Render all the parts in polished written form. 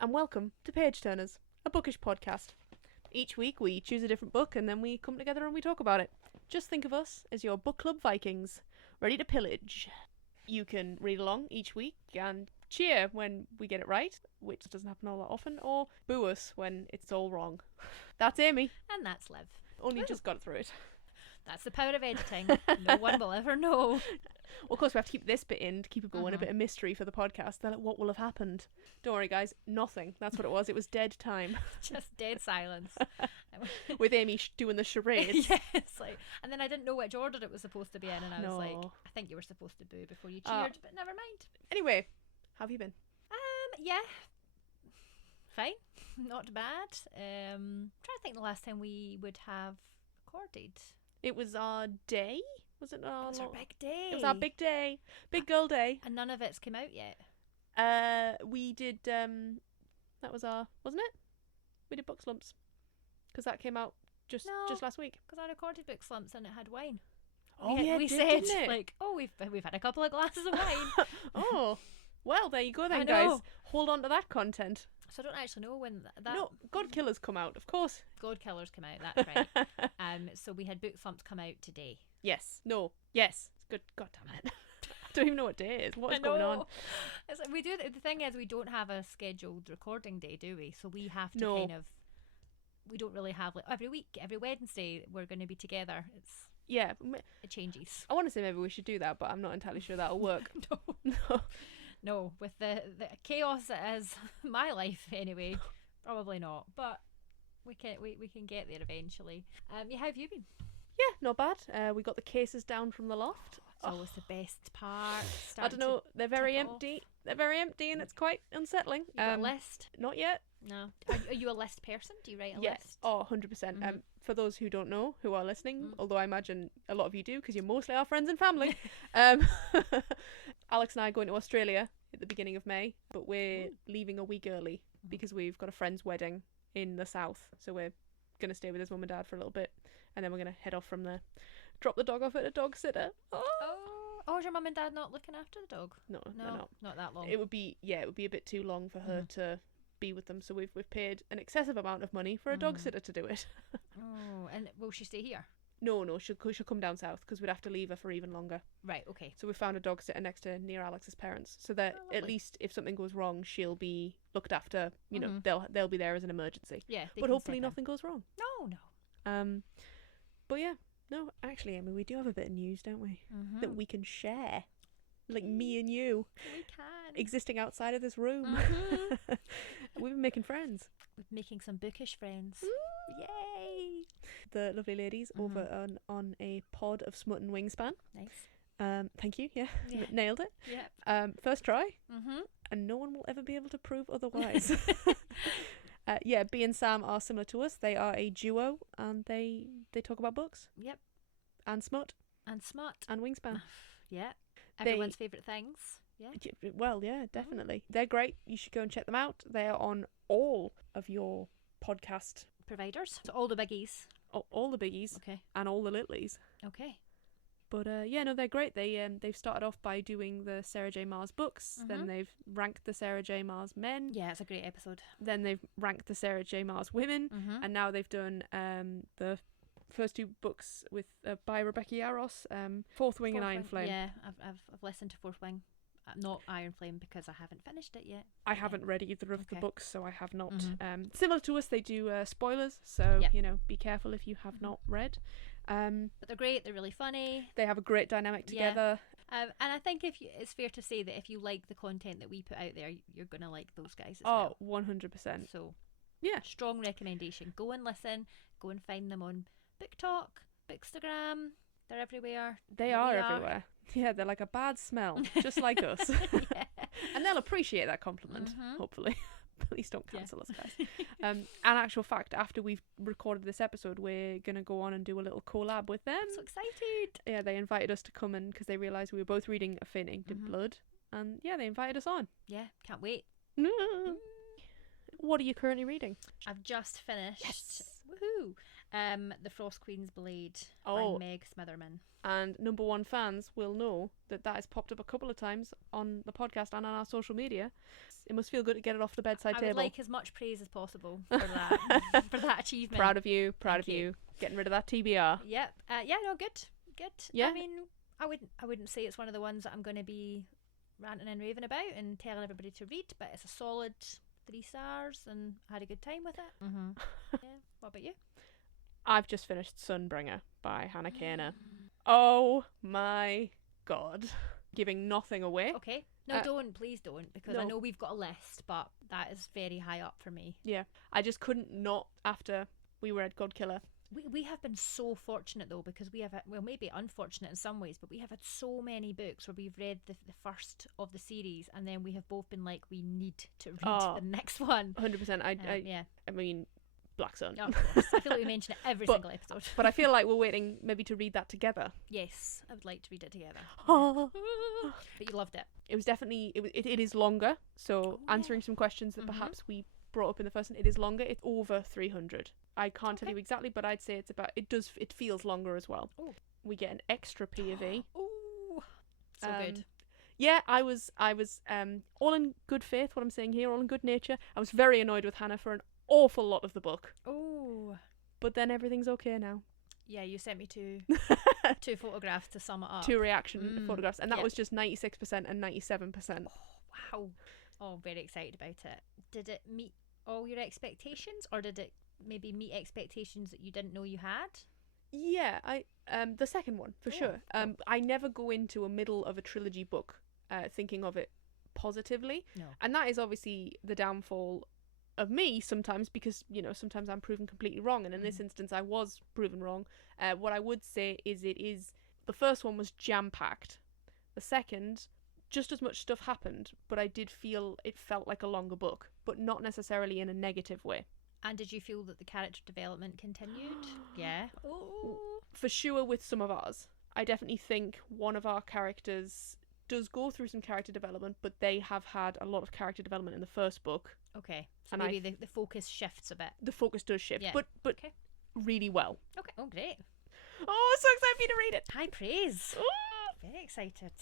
and welcome to Page Turners, a bookish podcast. Each week we choose a different book and then we come together and we talk about it. Just think of us as your book club Vikings, ready to pillage. You can read along each week and cheer when we get it right, which doesn't happen all that often, or boo us when it's all wrong. That's Amy. And that's Liv. Only just got through it. That's the power of editing. No one will ever know. Well, of course, we have to keep this bit in to keep it going, a bit of mystery for the podcast. Then what will have happened? Don't worry, guys. Nothing. That's what it was. It was dead time. Just dead silence. With Amy doing the charades. Yes. And then I didn't know which order it was supposed to be in, and I was like, I think you were supposed to boo before you cheered, but never mind. Anyway, how have you been? Yeah. Fine. Not bad. Trying to think the last time we would have recorded. It was our day? Was it our... It was our big day. It was our big day. Big girl day. And none of it's come out yet. We did, that was our... Wasn't it? We did Book Slumps. Because that came out just last week. Because I recorded Book Slumps and it had wine. Oh, we said, like, oh, we've had a couple of glasses of wine. Oh, well, there you go then, guys. Hold on to that content. So I don't actually know when that... No, God Killer's come out, of course. God Killer's come out, that's right. So we had Book Slumps come out today. Yes. No. Yes. It's good. God damn it. I don't even know what day it is. What is going on? It's like the thing is, we don't have a scheduled recording day, do we? So we have to kind of... We don't really have, like, every week, every Wednesday, we're going to be together. Yeah. It changes. I want to say maybe we should do that, but I'm not entirely sure that'll work. No, with the chaos that is my life anyway, probably not. But we can get there eventually. Yeah, how have you been? Yeah, not bad. We got the cases down from the loft. It's always the best part. I don't know. They're very empty. They're very empty, and it's quite unsettling. You got a list? Not yet. No. Are you a list person? Do you write a list? Oh, 100%. For those who don't know, who are listening, although I imagine a lot of you do because you're mostly our friends and family, Alex and I are going to Australia at the beginning of May, but we're leaving a week early because we've got a friend's wedding in the south, so we're going to stay with his mum and dad for a little bit, and then we're going to head off from there. Drop the dog off at a dog sitter. Oh, is your mum and dad not looking after the dog? No, not that long. It would be a bit too long for her to be with them, so we've paid an excessive amount of money for a dog sitter to do it. Oh, and will she stay here? No, she'll come down south because we'd have to leave her for even longer. Right, okay. So we found a dog sitter near Alex's parents, so that at least if something goes wrong, she'll be looked after. You know, they'll be there as an emergency. Yeah, but hopefully nothing goes wrong. No. But yeah, no. Actually, I mean, we do have a bit of news, don't we? That we can share, like me and you. We can. Existing outside of this room. We've been making friends. We're making some bookish friends. Yay! The lovely ladies over on a pod of Smut and Wingspan. Nice. Thank you. Yeah. Nailed it. Yeah. First try. And no one will ever be able to prove otherwise. B and Sam are similar to us. They are a duo, and they talk about books. Yep. And smut. And smut. And Wingspan. Yeah. Everyone's favourite things. Yeah. Well, yeah, definitely. They're great. You should go and check them out. They are on all of your podcast providers. So all the biggies. All the biggies. Okay. And all the littlies. Okay. But they're great. They've started off by doing the Sarah J Maas books. Then they've ranked the Sarah J Maas men. Yeah, it's a great episode. Then they've ranked the Sarah J Maas women. And now they've done the first two books with by Rebecca Yaros, Fourth Wing and Iron Flame. Yeah, I've listened to Fourth Wing. Not Iron Flame because I haven't finished it yet. I haven't read either of the books, so I have not. Similar to us, they do spoilers, so be careful if you have not read. But they're great. They're really funny. They have a great dynamic together. And I think it's fair to say that if you like the content that we put out there, you're gonna like those guys as well. 100%. So yeah, strong recommendation. Go and listen. Go and find them on Book Talk, Bookstagram. They're everywhere. They are everywhere. Yeah, they're like a bad smell, just like us. Yeah. And they'll appreciate that compliment, hopefully. Please don't cancel us, guys. And actual fact, after we've recorded this episode, we're going to go on and do a little collab with them. I'm so excited. Yeah, they invited us to come in because they realised we were both reading A Fate Inked in Blood. And yeah, they invited us on. Yeah, can't wait. What are you currently reading? I've just finished. Yes. Woohoo! The Frost Queen's Blade Oh. by Meg Smitherman. And number one fans will know that has popped up a couple of times on the podcast and on our social media. It must feel good to get it off the bedside I table. would like as much praise as possible for that for that achievement. Proud of you. Proud Thank of you. you. Getting rid of that TBR. Yep. Yeah. No. Good. Good. Yeah. I mean, I wouldn't say it's one of the ones that I'm going to be ranting and raving about and telling everybody to read, but it's a solid 3 stars, and I had a good time with it. Mm-hmm. Yeah. What about you? I've just finished Sunbringer by Hannah Kaner. Oh my god. Giving nothing away. Okay. No, please don't, because I no. know we've got a list, but that is very high up for me. Yeah. I just couldn't not after we read Godkiller. We have been so fortunate though, because we have, well, maybe unfortunate in some ways, but we have had so many books where we've read the first of the series, and then we have both been like, we need to read the next one. 100%. Yeah. I mean, Black Sun. Oh, of course. I feel like we mention it every single episode. But I feel like we're waiting maybe to read that together. Yes, I would like to read it together. But you loved it. It was definitely, it is longer, so answering some questions that perhaps we brought up in the first one, it is longer. It's over 300. I can't tell you exactly, but I'd say it's about, it feels longer as well. Ooh. We get an extra POV. Ooh, so good. Yeah, I was all in good faith, what I'm saying here, all in good nature. I was very annoyed with Hannah for an awful lot of the book. Ooh. But then everything's okay now. Yeah, you sent me two photographs to sum it up. 2 reaction photographs, and that Yeah. was just 96% and 97%. Oh, wow. Oh, very excited about it. Did it meet all your expectations, or did it maybe meet expectations that you didn't know you had? Yeah, the second one for sure. cool. I never go into a middle of a trilogy book thinking of it positively, No. and that is obviously the downfall of me sometimes, because sometimes I'm proven completely wrong, and in this instance I was proven wrong. What I would say is the first one was jam-packed. The second, just as much stuff happened, but I did feel it felt like a longer book, but not necessarily in a negative way. And did you feel that the character development continued? Yeah. Oh. For sure with some of ours. I definitely think one of our characters does go through some character development, but they have had a lot of character development in the first book. Okay. So And maybe the focus shifts a bit. The focus does shift, Yeah. but Okay. really well. Okay. Oh, great. Oh, so excited for you to read it. High praise. Oh. Very excited.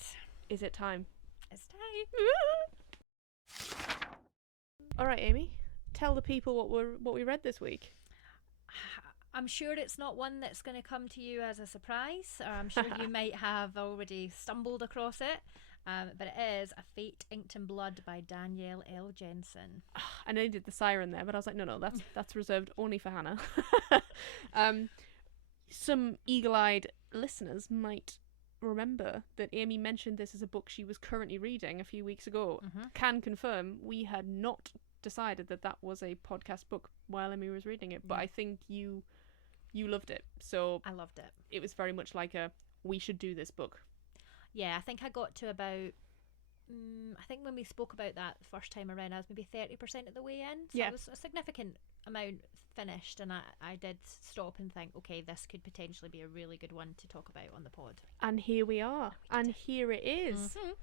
Is it time? It's time. All right, Amy. Tell the people what we read this week. I'm sure it's not one that's going to come to you as a surprise, or I'm sure you might have already stumbled across it. But it is A Fate Inked in Blood by Danielle L Jensen. I needed the siren there, but I was like, no, that's reserved only for Hannah. Some eagle-eyed listeners might remember that Amy mentioned this as a book she was currently reading a few weeks ago. Can confirm we had not decided that was a podcast book while Amy was reading it, but I think you loved it, so I loved it. it was very much like we should do this book. Yeah, I think I got to about I think when we spoke about that the first time around, I was maybe 30% of the way in, so Yeah. it was a significant amount finished, and I did stop and think, okay, this could potentially be a really good one to talk about on the pod. And here we are, and here it is. Mhm.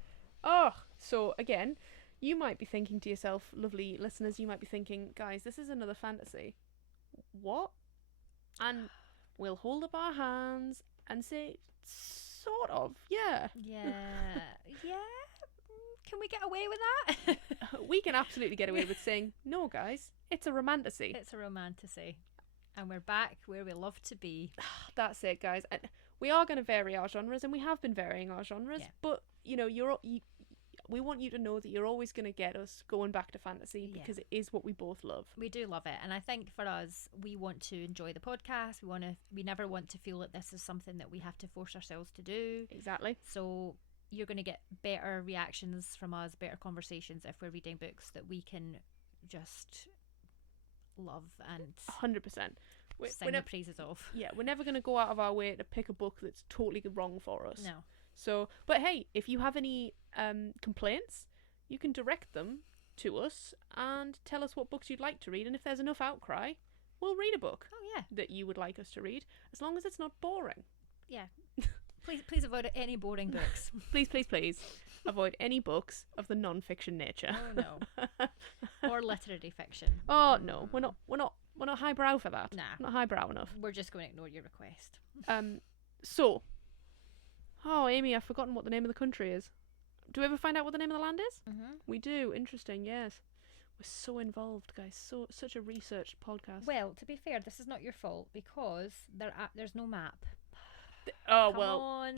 Oh, so again, you might be thinking to yourself, lovely listeners, you might be thinking, guys, this is another fantasy. What? And we'll hold up our hands and say, sort of, yeah. Yeah. Yeah. Can we get away with that? We can absolutely get away with saying, no, guys, it's a romantasy. It's a romantasy. And we're back where we love to be. That's it, guys. And we are going to vary our genres, and we have been varying our genres, Yeah. but, we want you to know that you're always going to get us going back to fantasy, because it is what we both love. We do love it, and I think for us, we want to enjoy the podcast. We never want to feel that this is something that we have to force ourselves to do. Exactly. So you're going to get better reactions from us, better conversations if we're reading books that we can just love and 100%. sing the praises of. Yeah, we're never going to go out of our way to pick a book that's totally wrong for us. No. So, but hey, if you have any complaints, you can direct them to us and tell us what books you'd like to read, and if there's enough outcry, we'll read a book Oh yeah. that you would like us to read, as long as it's not boring. Yeah. Please avoid any boring books. Please avoid any books of the non-fiction nature. Oh no. Or literary fiction. Oh no, we're not We're not highbrow for that. Nah. Not highbrow enough. We're just going to ignore your request. So. Oh, Amy, I've forgotten what the name of the country is. Do we ever find out what the name of the land is? Mm-hmm. We do. Interesting, yes. We're so involved, guys. Such a researched podcast. Well, to be fair, this is not your fault because there's no map. Oh, Come well. on.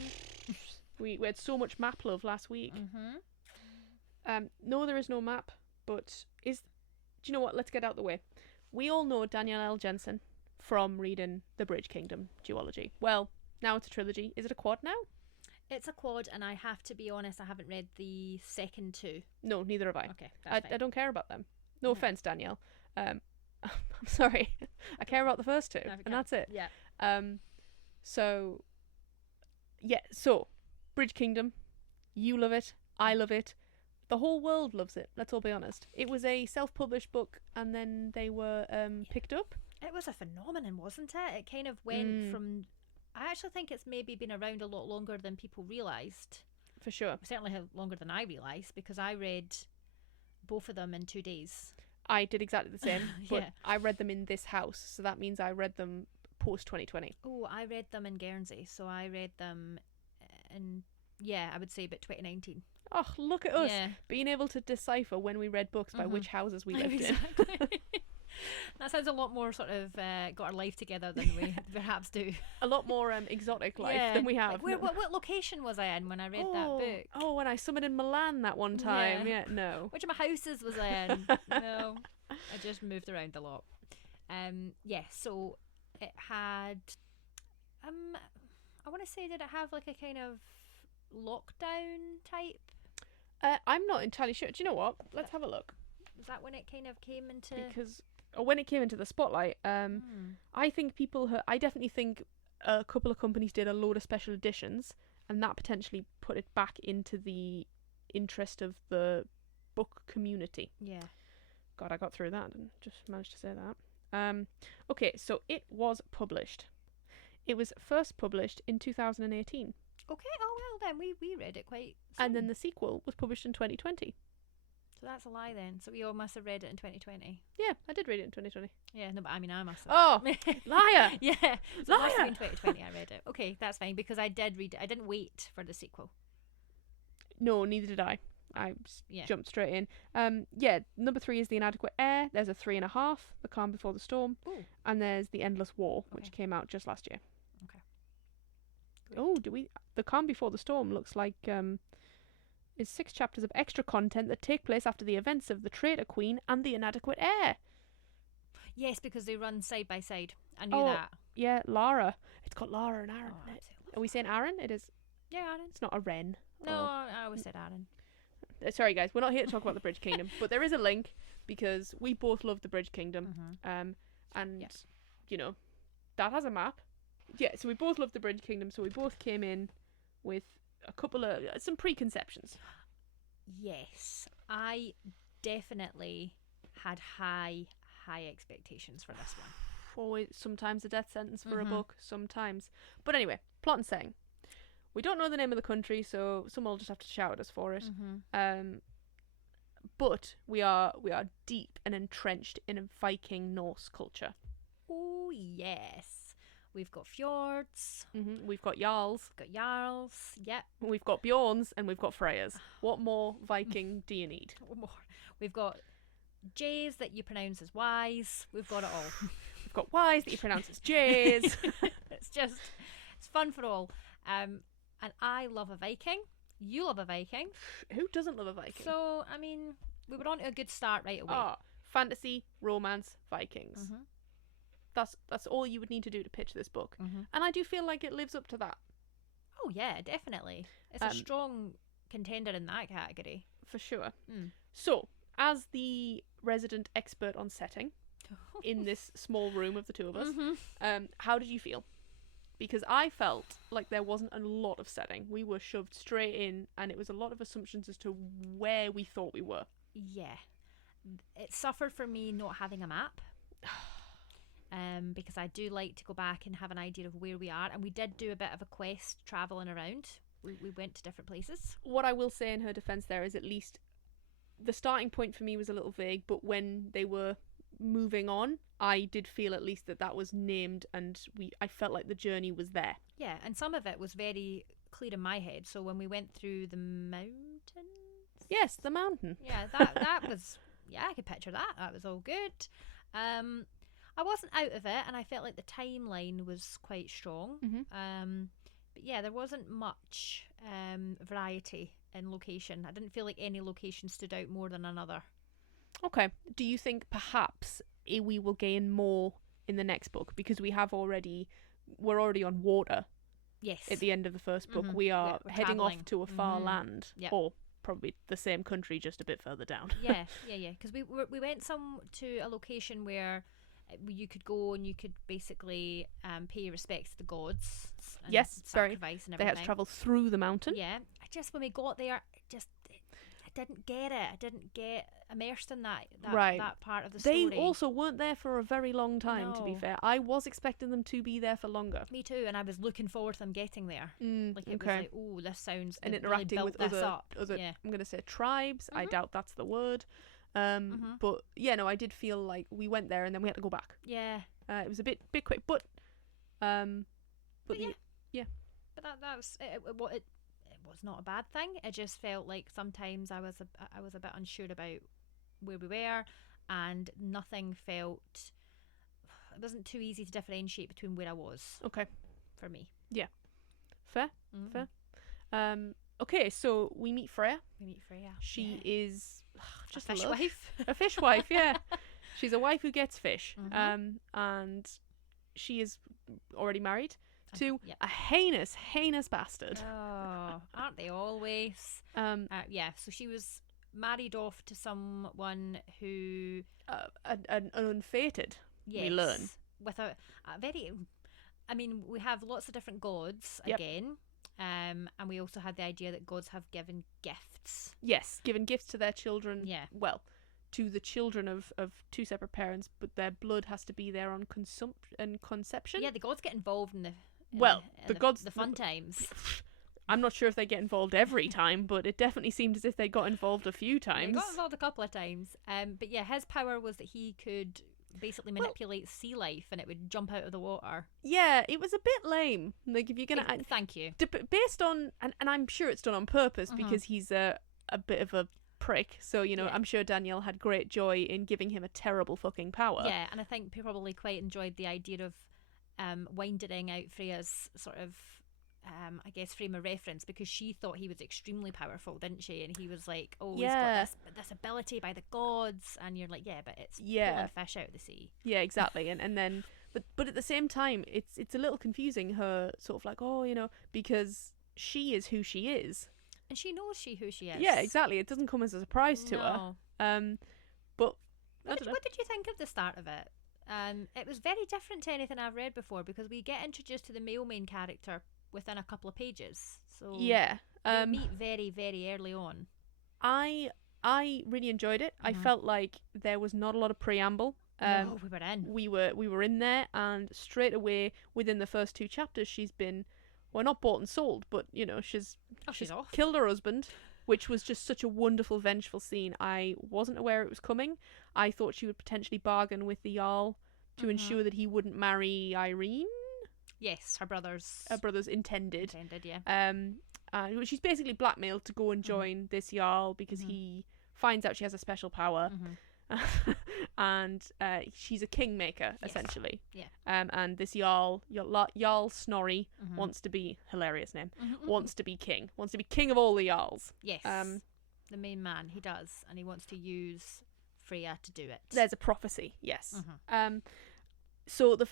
We had so much map love last week. Mm-hmm. No, there is no map, but do you know what? Let's get out the way. We all know Danielle L Jensen from reading The Bridge Kingdom duology. Well, now it's a trilogy. Is it a quad now? It's a quad, and I have to be honest, I haven't read the second two. No, neither have I. Okay, that's fine. I don't care about them. No offense, Danielle. I'm sorry. I care about the first two, and that's it. Yeah. So Bridge Kingdom, you love it, I love it, the whole world loves it, let's all be honest. It was a self-published book, and then they were picked up. It was a phenomenon, wasn't it? It kind of went from... I actually think it's maybe been around a lot longer than people realised. For sure. Certainly longer than I realised, because I read both of them in 2 days. I did exactly the same, but Yeah. I read them in this house, so that means I read them post-2020. Oh, I read them in Guernsey, so I read them in, I would say about 2019. Oh, look at us, Yeah. being able to decipher when we read books by which houses we lived Exactly. That sounds a lot more sort of got our life together than we perhaps do. A lot more exotic life than we have. Like what location was I in when I read that book? Oh, when I summoned in Milan that one time. Yeah, no. Which of my houses was I in? No, I just moved around a lot. So it had, I want to say, did it have like a kind of lockdown type? I'm not entirely sure. Do you know what? Let's have a look. Was that when it kind of came into... Because when it came into the spotlight, I think I definitely think a couple of companies did a load of special editions, and that potentially put it back into the interest of the book community. Yeah. God, I got through that and just managed to say that. Okay, so it was published. It was first published in 2018. Okay, oh well then, we read it quite soon. And then the sequel was published in 2020. So that's a lie then. So we all must have read it in 2020. Yeah, I did read it in 2020. Yeah, no, but I mean I must have. Oh, liar! Yeah, so Liar! it must have been 2020 I read it. Okay, that's fine, because I did read it. I didn't wait for the sequel. No, neither did I. I jumped straight in. Number 3 is The Inadequate Heir. There's a 3.5, The Calm Before the Storm. Ooh. And there's The Endless War, which came out just last year. Okay. Oh, The Calm Before the Storm looks like is 6 chapters of extra content that take place after the events of The Traitor Queen and The Inadequate Heir. Yes, because they run side by side. I knew that. Yeah, Lara. It's got Lara and Aaron Oh, in it. Are we saying Aaron? It is. Yeah, Aaron. It's not a Wren. No, I always said Aaron. Sorry, guys. We're not here to talk about the Bridge Kingdom, but there is a link because we both love the Bridge Kingdom. And, you know, that has a map. Yeah, so we both love the Bridge Kingdom, so we both came in with a couple of some preconceptions. Yes, I definitely had high expectations for this one. Always, sometimes a death sentence for a book, sometimes. But anyway, plot and setting. We don't know the name of the country, so someone will just have to shout at us for it. But we are deep and entrenched in a Viking Norse culture. Oh yes. We've got fjords. We've got Jarls. We've got Jarls. Yep. We've got Bjorns and we've got Freyas. What more Viking do you need? What more? We've got J's that you pronounce as Y's. We've got it all. We've got Y's that you pronounce as J's. It's fun for all. And I love a Viking. You love a Viking. Who doesn't love a Viking? So, I mean, we were on to a good start right away. Fantasy, romance, Vikings. That's all you would need to do to pitch this book. And I do feel like it lives up to that. Oh yeah, definitely. It's a strong contender in that category. For sure. So, as the resident expert on setting in this small room of the two of us, how did you feel? Because I felt like there wasn't a lot of setting. We were shoved straight in, and it was a lot of assumptions as to where we thought we were. Yeah. It suffered for me not having a map. Because I do like to go back and have an idea of where we are, and we did do a bit of a quest travelling around. We went to different places. What I will say in her defence there is at least the starting point for me was a little vague, but when they were moving on, I did feel at least that was named, and I felt like the journey was there. Yeah, and some of it was very clear in my head. So when we went through the mountains, Yes, the mountain. yeah, that was, yeah, I could picture that. That was all good. I wasn't out of it, and I felt like the timeline was quite strong. But yeah, there wasn't much variety in location. I didn't feel like any location stood out more than another. Okay. Do you think perhaps we will gain more in the next book, because we're already on water? Yes. At the end of the first book, we are we're heading travelling. off to a far land, Yep. or probably the same country, just a bit further down. yeah. Because we went to a location where you could go and you could basically pay your respects to the gods. And Yes, sacrifice and They everything. had to travel through the mountain. Yeah, when we got there, I didn't get it. I didn't get immersed in that Right. that part of the story. They also weren't there for a very long time, to be No. fair. I was expecting them to be there for longer. Me too, and I was looking forward to them getting there. Like it was Okay. like, oh, this sounds And it really interacting built with this other, up. I'm going to say tribes. I Mhm. doubt that's the word. But yeah, no, I did feel like we went there and then we had to go back. Yeah, It was a bit quick, but yeah. But that was it was not a bad thing. It just felt like sometimes I was a bit unsure about where we were, and nothing felt. It wasn't too easy to differentiate between where I was. Okay. For me. Fair. Mhm. Fair. Okay, so we meet Freya. We meet Freya. She is just a fish lush. wife. A fishwife, yeah. She's a wife who gets fish. Mhm. And she is already married to Yep. a heinous bastard. Oh, aren't they always? Yeah. So she was married off to someone who, An unfated. yes, We learn. with a very. I mean, we have lots of different gods Yep. again, and we also had the idea that gods have given gifts. Yes, giving gifts to their children. Yeah. Well, to the children of two separate parents, but their blood has to be there on conception. Yeah, the gods get involved in the. The gods- the fun times. I'm not sure if they get involved every time, but it definitely seemed as if they got involved a few They times. got involved a couple of times. But yeah, his power was that he could basically manipulate sea life, and it would jump out of the water. Yeah, it was a bit lame. Like, if you're gonna Thank you. based on, and I'm sure it's done on purpose, Mhm. because he's a bit of a prick. So Yeah. I'm sure Danielle had great joy in giving him a terrible fucking power. Yeah, and I think people probably quite enjoyed the idea of winding out Freya's sort of, I guess, frame of reference, because she thought he was extremely powerful, didn't she? And he was like, oh, Yeah. he's got this ability by the gods, and you're like, yeah, but it's Yeah. pulling fish out of the sea. Yeah, exactly. and then but at the same time, it's a little confusing, her sort of like, oh, because she is who she is. And she knows who she is. Yeah, exactly. It doesn't come as a surprise to her. No. But I don't know. What did you think of the start of it? It was very different to anything I've read before, because we get introduced to the male main character within a couple of pages. So Yeah. they meet very, very early on. I really enjoyed it. I Mhm. felt like there was not a lot of preamble. No, we were in. We were in there, and straight away within the first two chapters, she's been, well, not bought and sold, but she's She's off. killed her husband, which was just such a wonderful, vengeful scene. I wasn't aware it was coming. I thought she would potentially bargain with the Jarl to Mhm. ensure that he wouldn't marry Irene, Yes, her brother's her brother's intended. yeah. She's basically blackmailed to go and join this Jarl because Mhm. he finds out she has a special power. Mhm. And she's a kingmaker, Yes. essentially. Yeah. And this Jarl Snorri, Mhm. wants to be, hilarious name, Mhm. wants to be king of all the Jarls. Yes. um, The main man, he does, and he wants to use Freya to do it. There's a prophecy, yes. Mhm. So the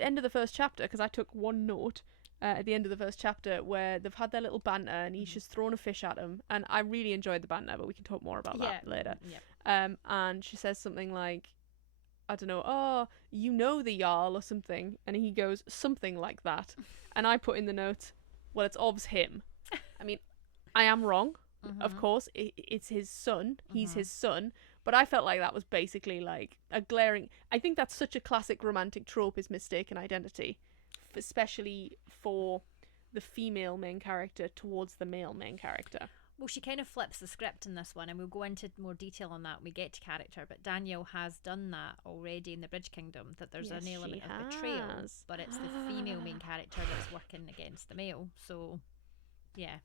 end of the first chapter, because I took one note at the end of the first chapter where they've had their little banter and he's just thrown a fish at him, and I really enjoyed the banter, but we can talk more about that later. Yep. And she says something like, I don't know, oh, the Jarl or something, and he goes, something like that. And I put in the note, well, it's obvs him. I mean, I am wrong, of course. It's his son. He's his son. But I felt like that was basically like a glaring... I think that's such a classic romantic trope, is mistaken identity, especially for the female main character towards the male main character. Well, she kind of flips the script in this one, and we'll go into more detail on that when we get to character. But Danielle has done that already in the Bridge Kingdom, that there's Yes, an element she of betrayal, has. but it's the female main character that's working against the male. So, yeah.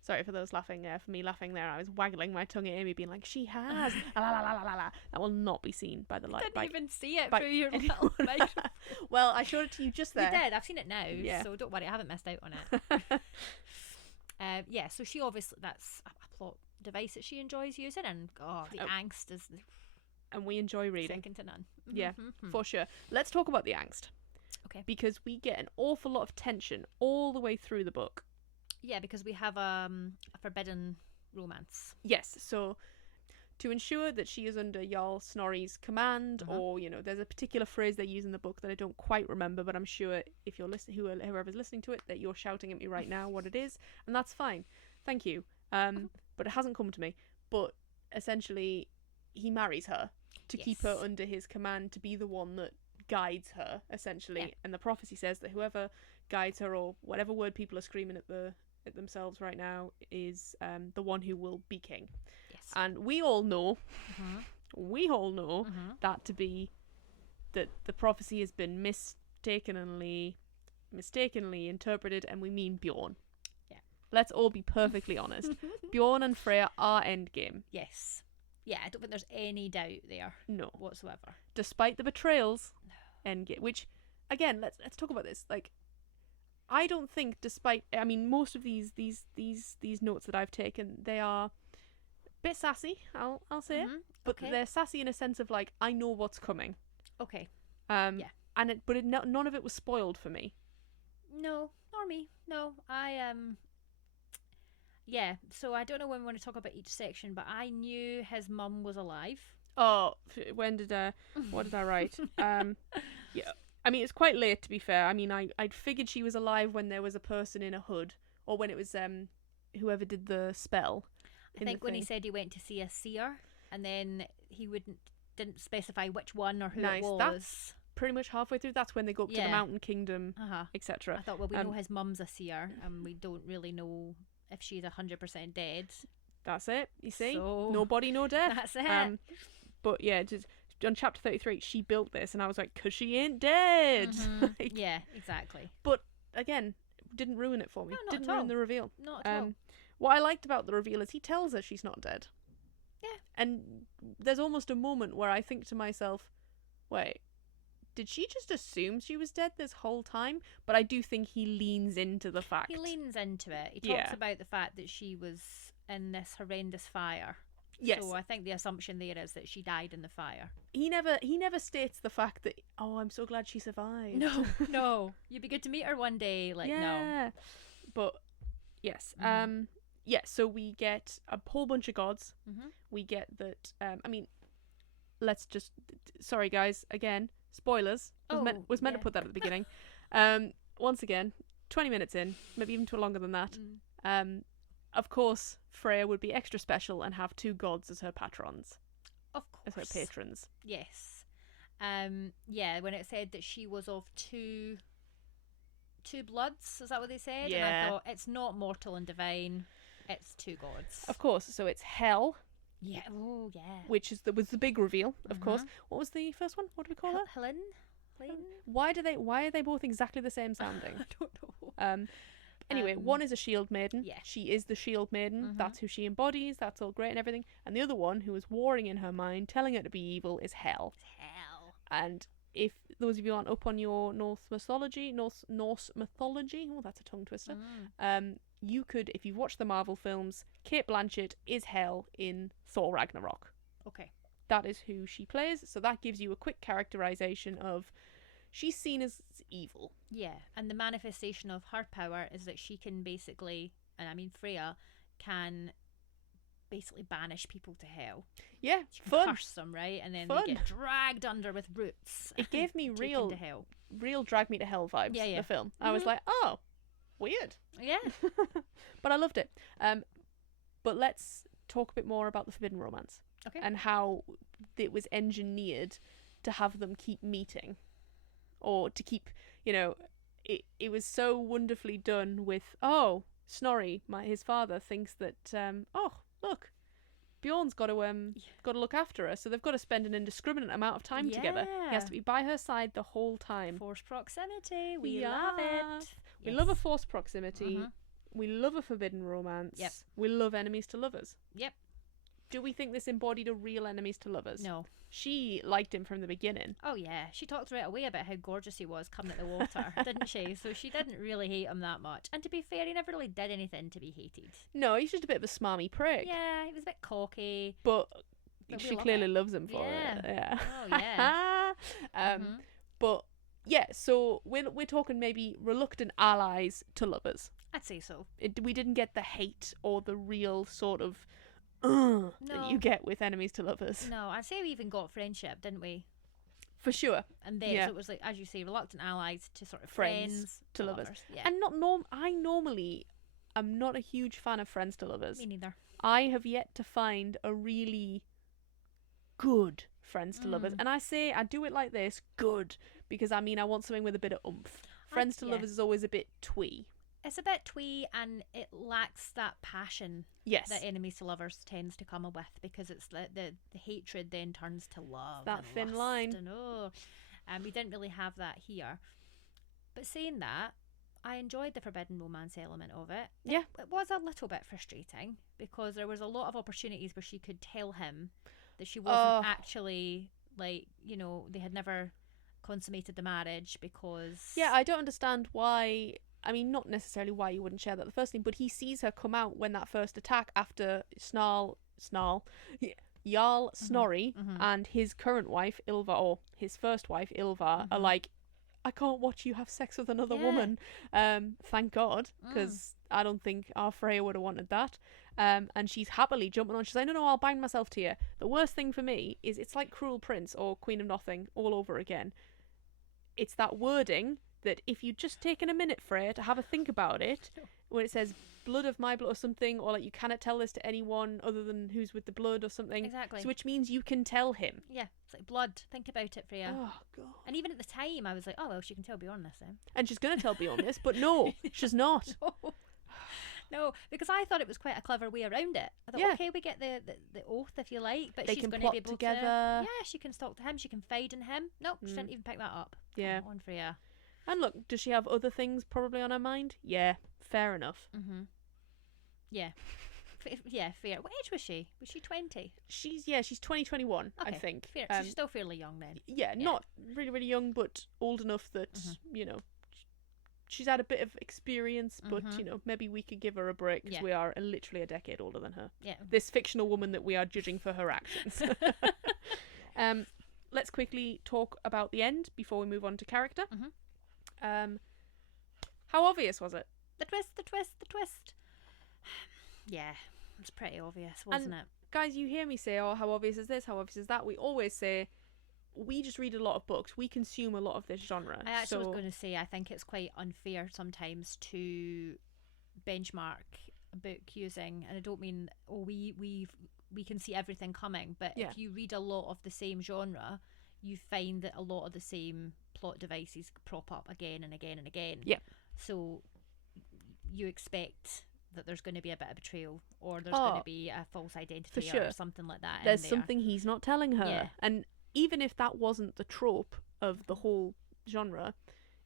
Sorry for those laughing, for me laughing there. I was waggling my tongue at Amy, being like, she has. La, la, la, la, la, la. That will not be seen by the light. I didn't even see it by through your anyone. little microphone. Well, I showed it to you just there. You did. I've seen it now, Yeah. so don't worry. I haven't missed out on it. Yeah, so she obviously, that's a plot device that she enjoys using, and the angst is and we enjoy reading. second to none. Yeah, for sure. Let's talk about the angst. Okay. Because we get an awful lot of tension all the way through the book. Yeah, because we have a forbidden romance. Yes, so to ensure that she is under Jarl Snorri's command, or, you know, there's a particular phrase they use in the book that I don't quite remember, but I'm sure if you're listening, whoever's listening to it, that you're shouting at me right now what it is, and that's fine. Thank you. But it hasn't come to me. But essentially, he marries her to keep her under his command, to be the one that guides her, essentially. And the prophecy says that whoever guides her, or whatever word people are screaming at themselves right now, is the one who will be king. Yes. And we all know that to be that the prophecy has been mistakenly interpreted, and we mean Bjorn. Yeah. Let's all be perfectly honest. Bjorn and Freya are endgame. Yes. Yeah, I don't think there's any doubt there. No. Whatsoever. Despite the betrayals, endgame. Which, again, let's talk about this. Like, I don't think, most of these notes that I've taken, they are a bit sassy, I'll say it. But they're sassy in a sense of, like, I know what's coming. Okay. And none of it was spoiled for me. No, nor me. No, yeah, so I don't know when we want to talk about each section, but I knew his mum was alive. Oh, what did I write? Yeah. I mean, it's quite late, to be fair. I mean, I'd figured she was alive when there was a person in a hood, or when it was whoever did the spell. I think when he said he went to see a seer, and then he didn't specify which one or who it was. That's pretty much halfway through. That's when they go up to the Mountain Kingdom, etc. I thought, well, we know his mum's a seer, and we don't really know if she's 100% dead. That's it. You see, so, nobody, no death. That's it. But yeah, just on chapter 33, she built this, and I was like, 'cause she ain't dead. Like, yeah, exactly. But again, didn't ruin it for me. No, Didn't ruin the reveal. Not at all. What I liked about the reveal is he tells her she's not dead. Yeah. And there's almost a moment where I think to myself, wait, did she just assume she was dead this whole time? But I do think he leans into the fact. He leans into it. He talks about the fact that she was in this horrendous fire. Yes. So I think the assumption there is that she died in the fire. He never states the fact that, oh, I'm so glad she survived. No. You'd be good to meet her one day. Like, no. But, yes. So we get a whole bunch of gods. We get that, let's just, sorry guys, again, spoilers. Was meant to put that at the beginning. Once again, 20 minutes in, maybe even longer than that. Of course, Freya would be extra special and have two gods as her patrons. Of course. As her patrons. Yes. When it said that she was of two bloods, is that what they said? Yeah. And I thought, it's not mortal and divine, it's two gods. Of course, so it's Hel. Yeah. Oh, yeah. Which was the big reveal, of course. What was the first one? What do we call her? Helen? Why are they both exactly the same sounding? I don't know. Anyway, one is a shield maiden. Yeah. She is the shield maiden. That's who she embodies. That's all great and everything. And the other one, who is warring in her mind, telling her to be evil, is Hel. And if those of you aren't up on your Norse mythology, oh, that's a tongue twister. You could, if you've watched the Marvel films, Cate Blanchett is Hel in Thor Ragnarok. Okay. That is who she plays. So that gives you a quick characterization of she's seen as evil. Yeah, and the manifestation of her power is that she can basically, and I mean Freya, can basically banish people to hell. Yeah, she can fun. curse them, right? And then they get dragged under with roots. It gave me real drag me to hell vibes, the film. I was like, oh, weird. Yeah. But I loved it. But let's talk a bit more about the forbidden romance. Okay. And how it was engineered to have them keep meeting. Or to keep, it was so wonderfully done with, oh, Snorri, his father, thinks that oh look, Bjorn's got to look after her, so they've got to spend an indiscriminate amount of time together. He has to be by her side the whole time. Forced proximity, we love it. We love a forced proximity. Mhm. We love a forbidden romance. Yep. We love enemies to lovers. Yep. Do we think this embodied a real enemies to lovers? No. She liked him from the beginning. Oh yeah, she talked right away about how gorgeous he was coming at the water, didn't she? So she didn't really hate him that much. And to be fair, he never really did anything to be hated. No, he's just a bit of a smarmy prick. Yeah, he was a bit cocky. But we she love clearly it. loves him for Yeah. it. Yeah. Oh yeah. Mhm. But yeah, so we're talking maybe reluctant allies to lovers. I'd say so. We didn't get the hate or the real sort of that No. you get with enemies to lovers. No, I'd say we even got friendship, didn't we? For sure. And then Yeah. so it was like, as you say, reluctant allies to sort of Friends friends to lovers. Yeah. And I normally am not a huge fan of friends to lovers. Me neither. I have yet to find a really good friends to lovers. And I do it like this, good, because I mean I want something with a bit of oomph. Friends to lovers is always a bit twee. It's a bit twee and it lacks that passion Yes. that enemies to lovers tends to come with, because it's the hatred then turns to love. That and thin lust line. And we didn't really have that here. But saying that, I enjoyed the forbidden romance element of it. Yeah. It was a little bit frustrating because there was a lot of opportunities where she could tell him that she wasn't actually, like, you know, they had never consummated the marriage because... Yeah, I don't understand why. I mean, not necessarily why you wouldn't share that the first thing, but he sees her come out when that first attack after Jarl Snorri and his current wife, Ylva, or his first wife, Ylva, are like, I can't watch you have sex with another woman. Thank God, because I don't think our Freya would have wanted that. And she's happily jumping on. She's like, no, I'll bind myself to you. The worst thing for me is it's like Cruel Prince or Queen of Nothing all over again. It's that wording that if you'd just taken a minute, Freya, to have a think about it, when it says blood of my blood or something, or like you cannot tell this to anyone other than who's with the blood or something. Exactly. So which means you can tell him. Yeah, it's like blood. Think about it, Freya. Oh, God. And even at the time, I was like, oh, well, she can tell beyond this then. And she's going to tell beyond this, but no, she's not. No, because I thought it was quite a clever way around it. I thought, okay, we get the oath, if you like, but They she's can going to plot be able together. to... Yeah, she can stalk to him, she can fade in him. Nope, she didn't even pick that up. Yeah. Come on, Freya. And look, does she have other things probably on her mind? Yeah, fair enough. Yeah. Yeah, fair. What age was she? Was she 20? She's 2021, I Okay, think. Fair. So she's still fairly young then. Yeah, not really, really young, but old enough that, you know, she's had a bit of experience, but, you know, maybe we could give her a break because we are literally a decade older than her. Yeah. This fictional woman that we are judging for her actions. Let's quickly talk about the end before we move on to character. How obvious was it? The twist. Yeah, it's pretty obvious, wasn't it? Guys, you hear me say, oh, how obvious is this? How obvious is that? We always say, we just read a lot of books. We consume a lot of this genre. I actually was going to say, I think it's quite unfair sometimes to benchmark a book using, and I don't mean, oh, we can see everything coming, but if you read a lot of the same genre, you find that a lot of the same plot devices prop up again and again and again. Yeah. So you expect that there's going to be a bit of betrayal, or there's going to be a false identity or something like that. There's something he's not telling her. Yeah. And even if that wasn't the trope of the whole genre,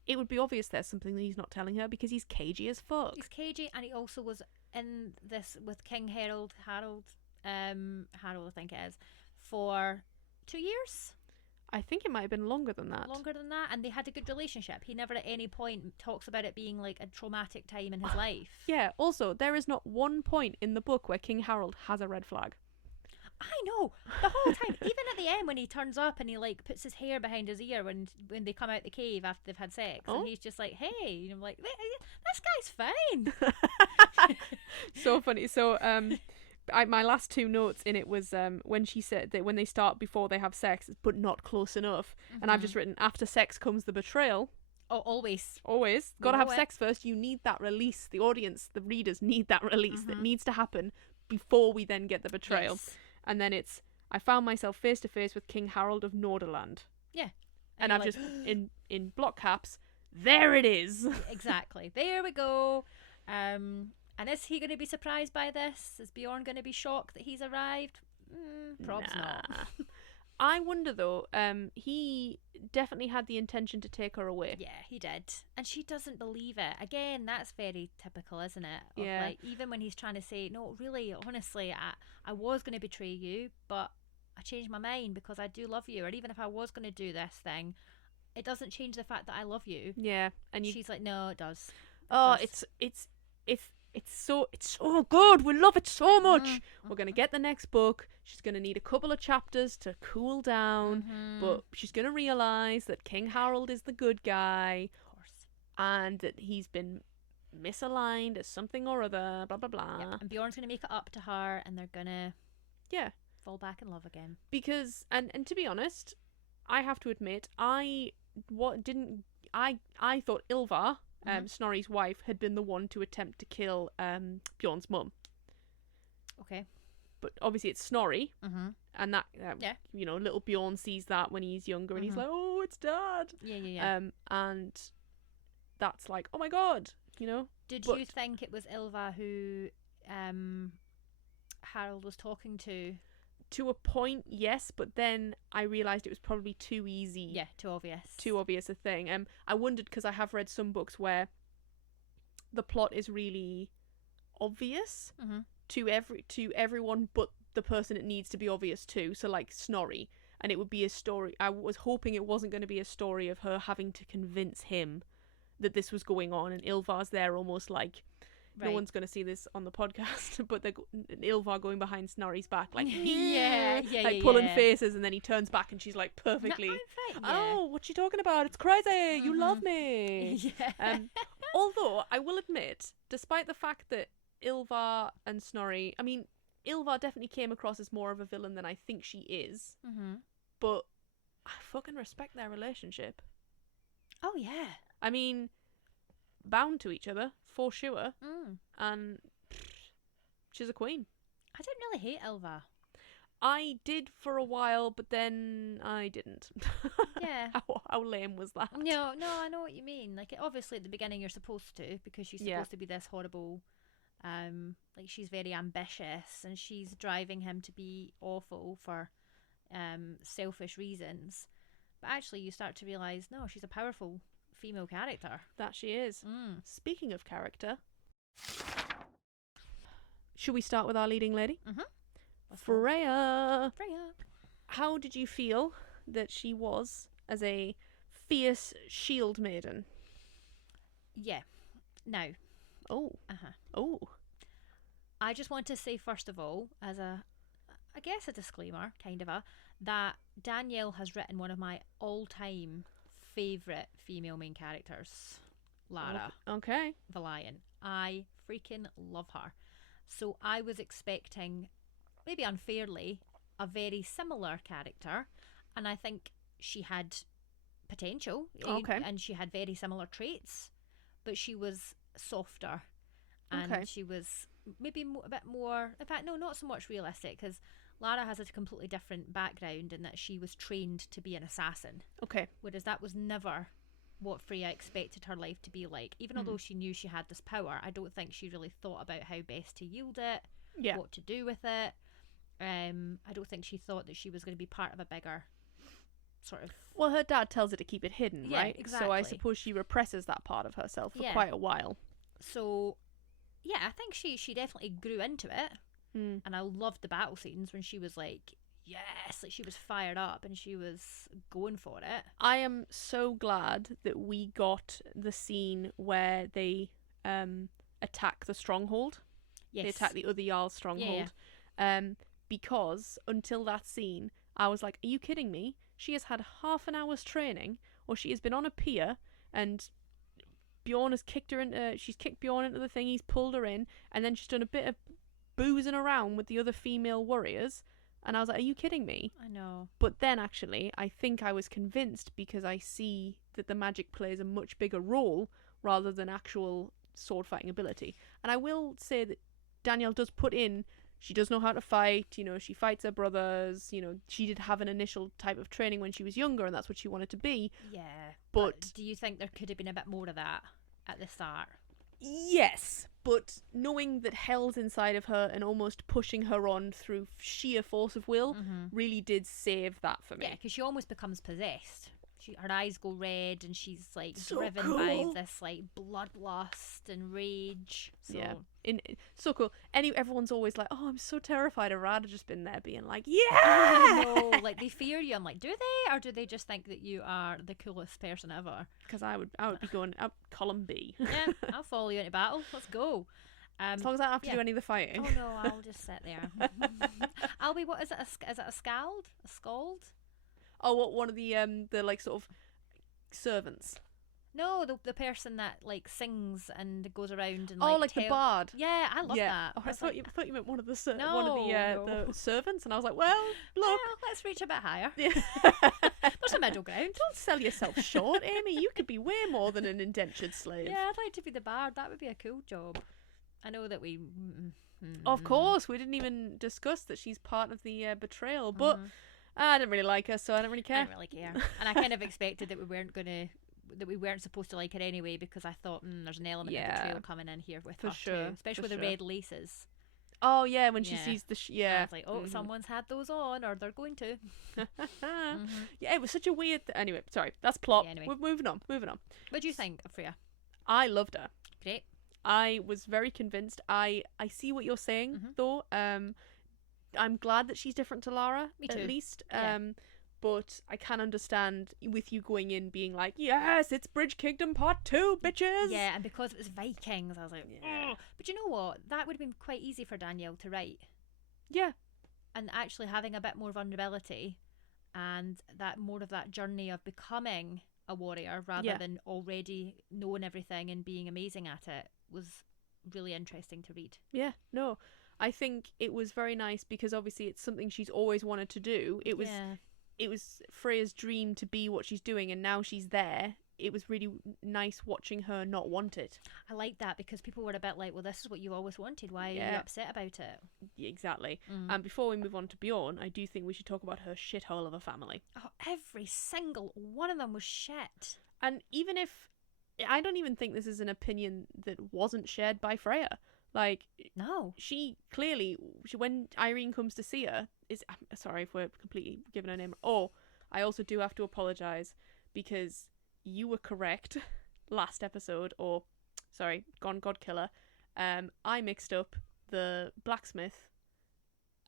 it would be obvious there's something that he's not telling her because he's cagey as fuck. He's cagey, and he also was in this with King Harold, I think it is, for 2 years. I think it might have been longer than that. And they had a good relationship. He never at any point talks about it being like a traumatic time in his life. Yeah, also, there is not one point in the book where King Harold has a red flag. I know, the whole time. Even at the end when he turns up and he like puts his hair behind his ear when they come out the cave after they've had sex, and he's just like, hey, and I'm like, this guy's fine. So funny. So my last two notes in it was when she said that when they start before they have sex, but not close enough. And I've just written, after sex comes the betrayal. Oh, always. Gotta have sex first. You need that release. The audience, the readers need that release. That needs to happen before we then get the betrayal. Yes. And then it's, I found myself face to face with King Harold of Norderland. Yeah. And I've just, in block caps, there it is. Exactly. There we go. And And is he going to be surprised by this? Is Bjorn going to be shocked that he's arrived? Probs not. I wonder though, he definitely had the intention to take her away. Yeah, he did. And she doesn't believe it. Again, that's very typical, isn't it? Of Yeah. like, even when he's trying to say, no, really, honestly, I was going to betray you, but I changed my mind because I do love you. Or even if I was going to do this thing, it doesn't change the fact that I love you. Yeah, and she's like, no, it does. It's so good. We love it so much. We're gonna get the next book. She's gonna need a couple of chapters to cool down, but she's gonna realize that King Harold is the good guy, Of course, and that he's been misaligned as something or other. Blah blah blah. Yep. And Bjorn's gonna make it up to her, and they're gonna fall back in love again. Because and to be honest, I have to admit, I thought Ylva, Snorri's wife, had been the one to attempt to kill Bjorn's mum. Okay. But obviously it's Snorri, and that little Bjorn sees that when he's younger, and he's like, "Oh, it's Dad." Yeah. And that's like, "Oh my God," Did you think it was Ylva who Harold was talking to? To a point, yes, but then I realised it was probably too easy. Yeah, too obvious. Too obvious a thing. I wondered, because I have read some books where the plot is really obvious to everyone but the person it needs to be obvious to. So like Snorri, and it would be a story. I was hoping it wasn't going to be a story of her having to convince him that this was going on, and Ylva's there almost like, no one's going to see this on the podcast, but Ylva going behind Snorri's back, like, pulling faces, and then he turns back and she's like perfectly, oh, what's she talking about? It's crazy. You love me. Although I will admit, despite the fact that Ylva and Snorri, I mean, Ylva definitely came across as more of a villain than I think she is, but I fucking respect their relationship. Oh yeah. I mean, bound to each other for sure, and she's a queen. I don't really hate Ylva. I did for a while, but then I didn't. Yeah. How lame was that? No, I know what you mean. Like, obviously at the beginning you're supposed to, because she's supposed to be this horrible, like, she's very ambitious and she's driving him to be awful for selfish reasons. But actually you start to realise, no, she's a powerful female character. That she is. Speaking of character, should we start with our leading lady? Freya. How did you feel that she was as a fierce shield maiden? Yeah. Now. Oh. I just want to say, first of all, as a disclaimer, that Danielle has written one of my all-time favourite female main characters, Lara. Okay. Valiant. I freaking love her. So I was expecting, maybe unfairly, a very similar character, and I think she had potential. Okay. And she had very similar traits, but she was softer, and she was maybe a bit more, in fact, no, not so much realistic, because Lara has a completely different background in that she was trained to be an assassin. Okay. Whereas that was never what Freya expected her life to be like. Even although she knew she had this power, I don't think she really thought about how best to yield it, what to do with it. I don't think she thought that she was going to be part of a bigger sort of... Well, her dad tells her to keep it hidden, right? Exactly. So I suppose she represses that part of herself for quite a while. So, yeah, I think she definitely grew into it. And I loved the battle scenes when she was like, yes, like she was fired up and she was going for it. I am so glad that we got the scene where they attack the stronghold. Yes. They attack the other Jarl's stronghold. Because until that scene, I was like, are you kidding me? She has had half an hour's training, or she has been on a pier, and Bjorn has kicked her into... She's kicked Bjorn into the thing, he's pulled her in, and then she's done a bit of boozing around with the other female warriors, and I was like, are you kidding me? I know. But then actually I think I was convinced, because I see that the magic plays a much bigger role rather than actual sword fighting ability. And I will say that Danielle does put in, she does know how to fight, she fights her brothers, she did have an initial type of training when she was younger, and that's what she wanted to be. Yeah. But do you think there could have been a bit more of that at the start? Yes, but knowing that hell's inside of her and almost pushing her on through sheer force of will really did save that for me. Yeah, because she almost becomes possessed. Her eyes go red, and she's like So driven by cool. this like bloodlust and rage. So Yeah, so cool. Everyone's always like, "Oh, I'm so terrified." I'd rather just been there, being like, "Yeah." no, like they fear you. I'm like, do they, or do they just think that you are the coolest person ever? Because I would be going up column B. Yeah, I'll follow you into battle. Let's go. As long as I don't have to do any of the fighting. Oh no, I'll just sit there. I'll be. What is it? Is it a scald? A scald? Oh, what, one of the like sort of servants? No, the person that like sings and goes around and like the bard. Yeah, I love that. Oh, I thought you meant one of the No. the servants, and I was like, well, look, Well, let's reach a bit higher. yeah. There's a middle ground. Don't sell yourself short, Amy. You could be way more than an indentured slave. Yeah, I'd like to be the bard. That would be a cool job. I know that we. Of course, we didn't even discuss that she's part of the betrayal, but I didn't really like her, so I don't really care. I don't really care, and I kind of expected that we weren't supposed to like her anyway, because I thought there's an element of betrayal coming in here with her sure, too, especially with the red laces. Oh yeah, when she sees the I was like, oh, someone's had those on, or they're going to. Yeah, it was such a weird. Anyway, sorry, that's plot. Yeah, anyway. We're moving on. What do you think of Freya? I loved her. Great. I was very convinced. I see what you're saying, though. I'm glad that she's different to Lara. Me too. At least. Yeah. But I can understand with you going in being like, yes, it's Bridge Kingdom Part 2, bitches. Yeah, and because it was Vikings, I was like, Yeah. oh. But you know what? That would have been quite easy for Danielle to write. Yeah. And actually having a bit more vulnerability and that more of that journey of becoming a warrior rather than already knowing everything and being amazing at it was really interesting to read. Yeah, no. I think it was very nice because obviously it's something she's always wanted to do. It was Freya's dream to be what she's doing, and now she's there. It was really nice watching her not want it. I like that because people were a bit like, well, this is what you always wanted. Why are you upset about it? Exactly. And before we move on to Bjorn, I do think we should talk about her shithole of a family. Oh, every single one of them was shit. And even if... I don't even think this is an opinion that wasn't shared by Freya. Like, no. She clearly, when Irene comes to see her, I'm sorry if we're completely giving her name. Oh, I also do have to apologise because you were correct last episode, or sorry, Gone Godkiller. I mixed up the blacksmith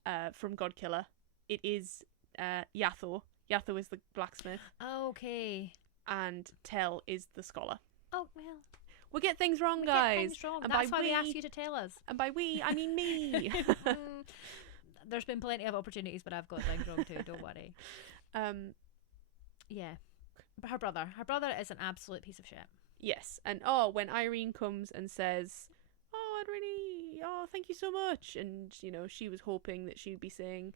from Godkiller. It is Yathor. Yathor is the blacksmith. Okay. And Tell is the scholar. Oh, well. We get things wrong, We guys. get things wrong. And That's by why we asked you to tell us. And by we, I mean me. There's been plenty of opportunities, but I've got things wrong too. Don't worry. Yeah, but her brother is an absolute piece of shit. Yes, and when Irene comes and says, thank you so much, and she was hoping that she'd be saying,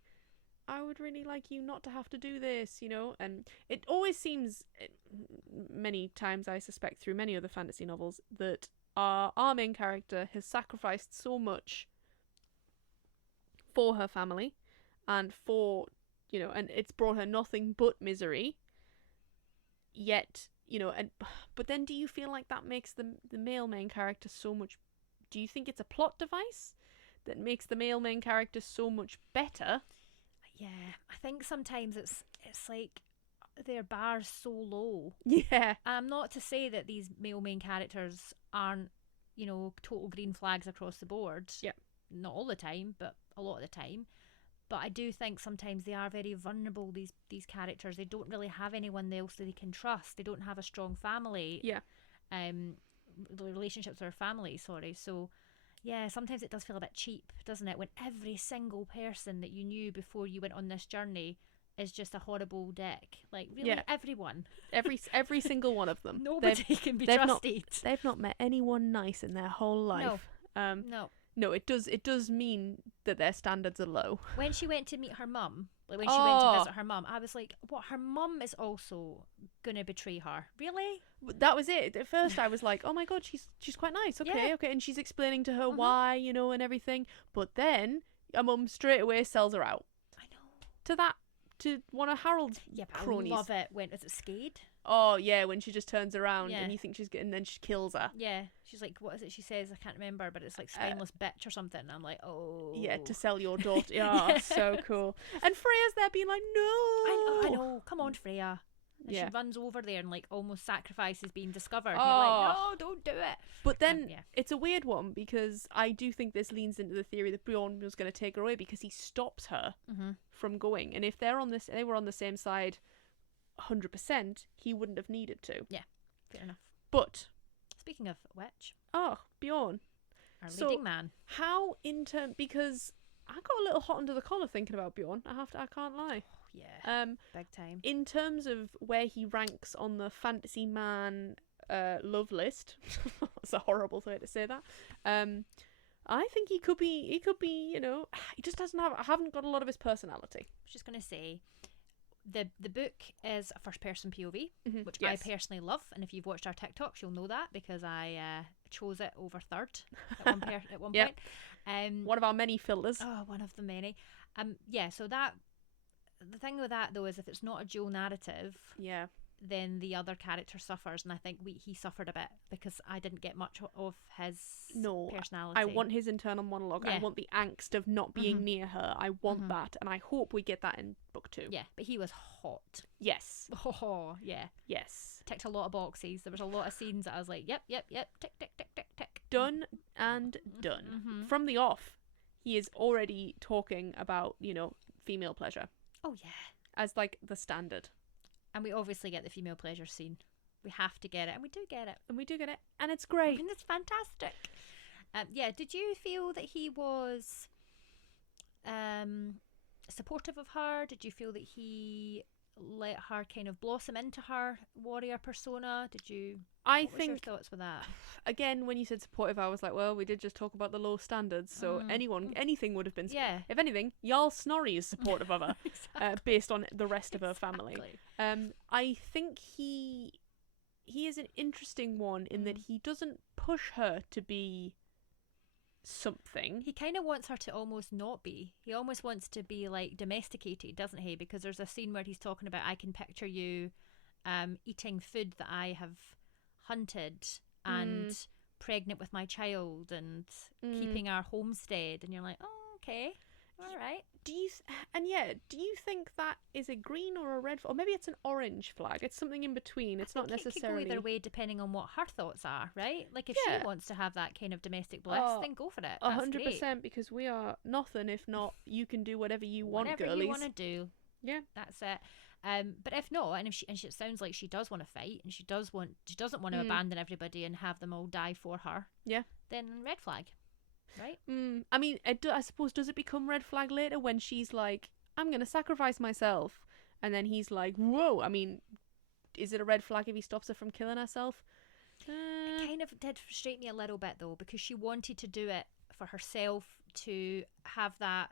I would really like you not to have to do this, and it always seems, many times I suspect through many other fantasy novels, that our main character has sacrificed so much for her family and for, and it's brought her nothing but misery, yet, but then do you feel like that makes the male main character so much, do you think it's a plot device that makes the male main character so much better? Yeah, I think sometimes it's like their bar's so low. Yeah. Not to say that these male main characters aren't, total green flags across the board. Yeah. Not all the time, but a lot of the time. But I do think sometimes they are very vulnerable, these characters. They don't really have anyone else that they can trust. They don't have a strong family. Yeah. The relationships with their family, sorry. So yeah, sometimes it does feel a bit cheap, doesn't it? When every single person that you knew before you went on this journey is just a horrible dick. Like, really, everyone. Every single one of them. Nobody can be trusted. They've not met anyone nice in their whole life. No. No, it does mean that their standards are low. When she went to meet her mum, like when she went to visit her mum, I was like, what, her mum is also going to betray her? Really? That was it. At first I was like, oh my god, she's quite nice. Okay. And she's explaining to her why, and everything. But then her mum straight away sells her out. I know. To that to one of Harold's Yeah, but cronies. I love it when is it Skade? Oh yeah, when she just turns around Yeah. and you think she's getting, then she kills her. Yeah, she's like, what is it she says? I can't remember, but it's like spineless bitch or something. And I'm like, oh. Yeah, to sell your daughter. Yeah, Yeah. so cool. And Freya's there being like, no. I know. Come on, Freya. And Yeah. she runs over there and like almost sacrifices being discovered. And Oh. you're like, no, don't do it. But then yeah. it's a weird one because I do think this leans into the theory that Bjorn was going to take her away because he stops her from going. And if they were on the same side 100%, he wouldn't have needed to. Yeah, fair enough. But Speaking of which, Bjorn, our So- leading man. how because I got a little hot under the collar thinking about Bjorn. I can't lie. Yeah, big time. In terms of where he ranks on the fantasy man love list, that's a horrible way to say that. I think he could be, you know, he just I haven't got a lot of his personality. I was just going to say, the book is a first person POV, which Yes. I personally love. And if you've watched our TikToks, you'll know that because I chose it over third at one Yep. point. One of our many filters. Oh, one of the many. Yeah, so that the thing with that though is if it's not a dual narrative, Yeah. then the other character suffers, and I think he suffered a bit because I didn't get much of his personality. I want his internal monologue. I Yeah. want the angst of not being near her. I want that, and I hope we get that in book 2. Yeah, but he was hot. Yes. Oh, yeah. Yes. Ticked a lot of boxes. There was a lot of scenes that I was like, yep, tick, tick, tick, tick, tick. Done and done. From the off, he is already talking about, you know, female pleasure Oh, yeah. as like the standard. And we obviously get the female pleasure scene. We have to get it, and we do get it. And we do get it, and it's I great. mean, it's fantastic. Yeah, did you feel that he was supportive of her? Did you feel that he let her kind of blossom into her warrior persona? What was your thoughts with that? Again, when you said supportive, I was like, well, we did just talk about the low standards, so anything would have been. Yeah. If anything, Jarl Snorri is supportive of her, based on the rest of her family. Exactly. I think he is an interesting one in that he doesn't push her to be something. He kind of wants her to almost not be. He almost wants to be like domesticated, doesn't he? Because there's a scene where he's talking about, I can picture you eating food that I have hunted and pregnant with my child and keeping our homestead. And you're like, oh, okay, all right. Do you think that is a green or a red, or maybe it's an orange flag? It's something in between. It's not necessarily. It could go either way depending on what her thoughts are, right? Like if Yeah. she wants to have that kind of domestic bliss, then go for it. 100%, because we are nothing if not. You can do whatever you want, Whatever girlies. you want to do. Yeah, That's it. But if not, and it sounds like she does want to fight, and she doesn't want to abandon everybody and have them all die for her. Yeah. Then red flag, right? I mean, I suppose, does it become red flag later when she's like, I'm gonna sacrifice myself, and then he's like, whoa. I mean, is it a red flag if he stops her from killing herself? It kind of did frustrate me a little bit though, because she wanted to do it for herself to have that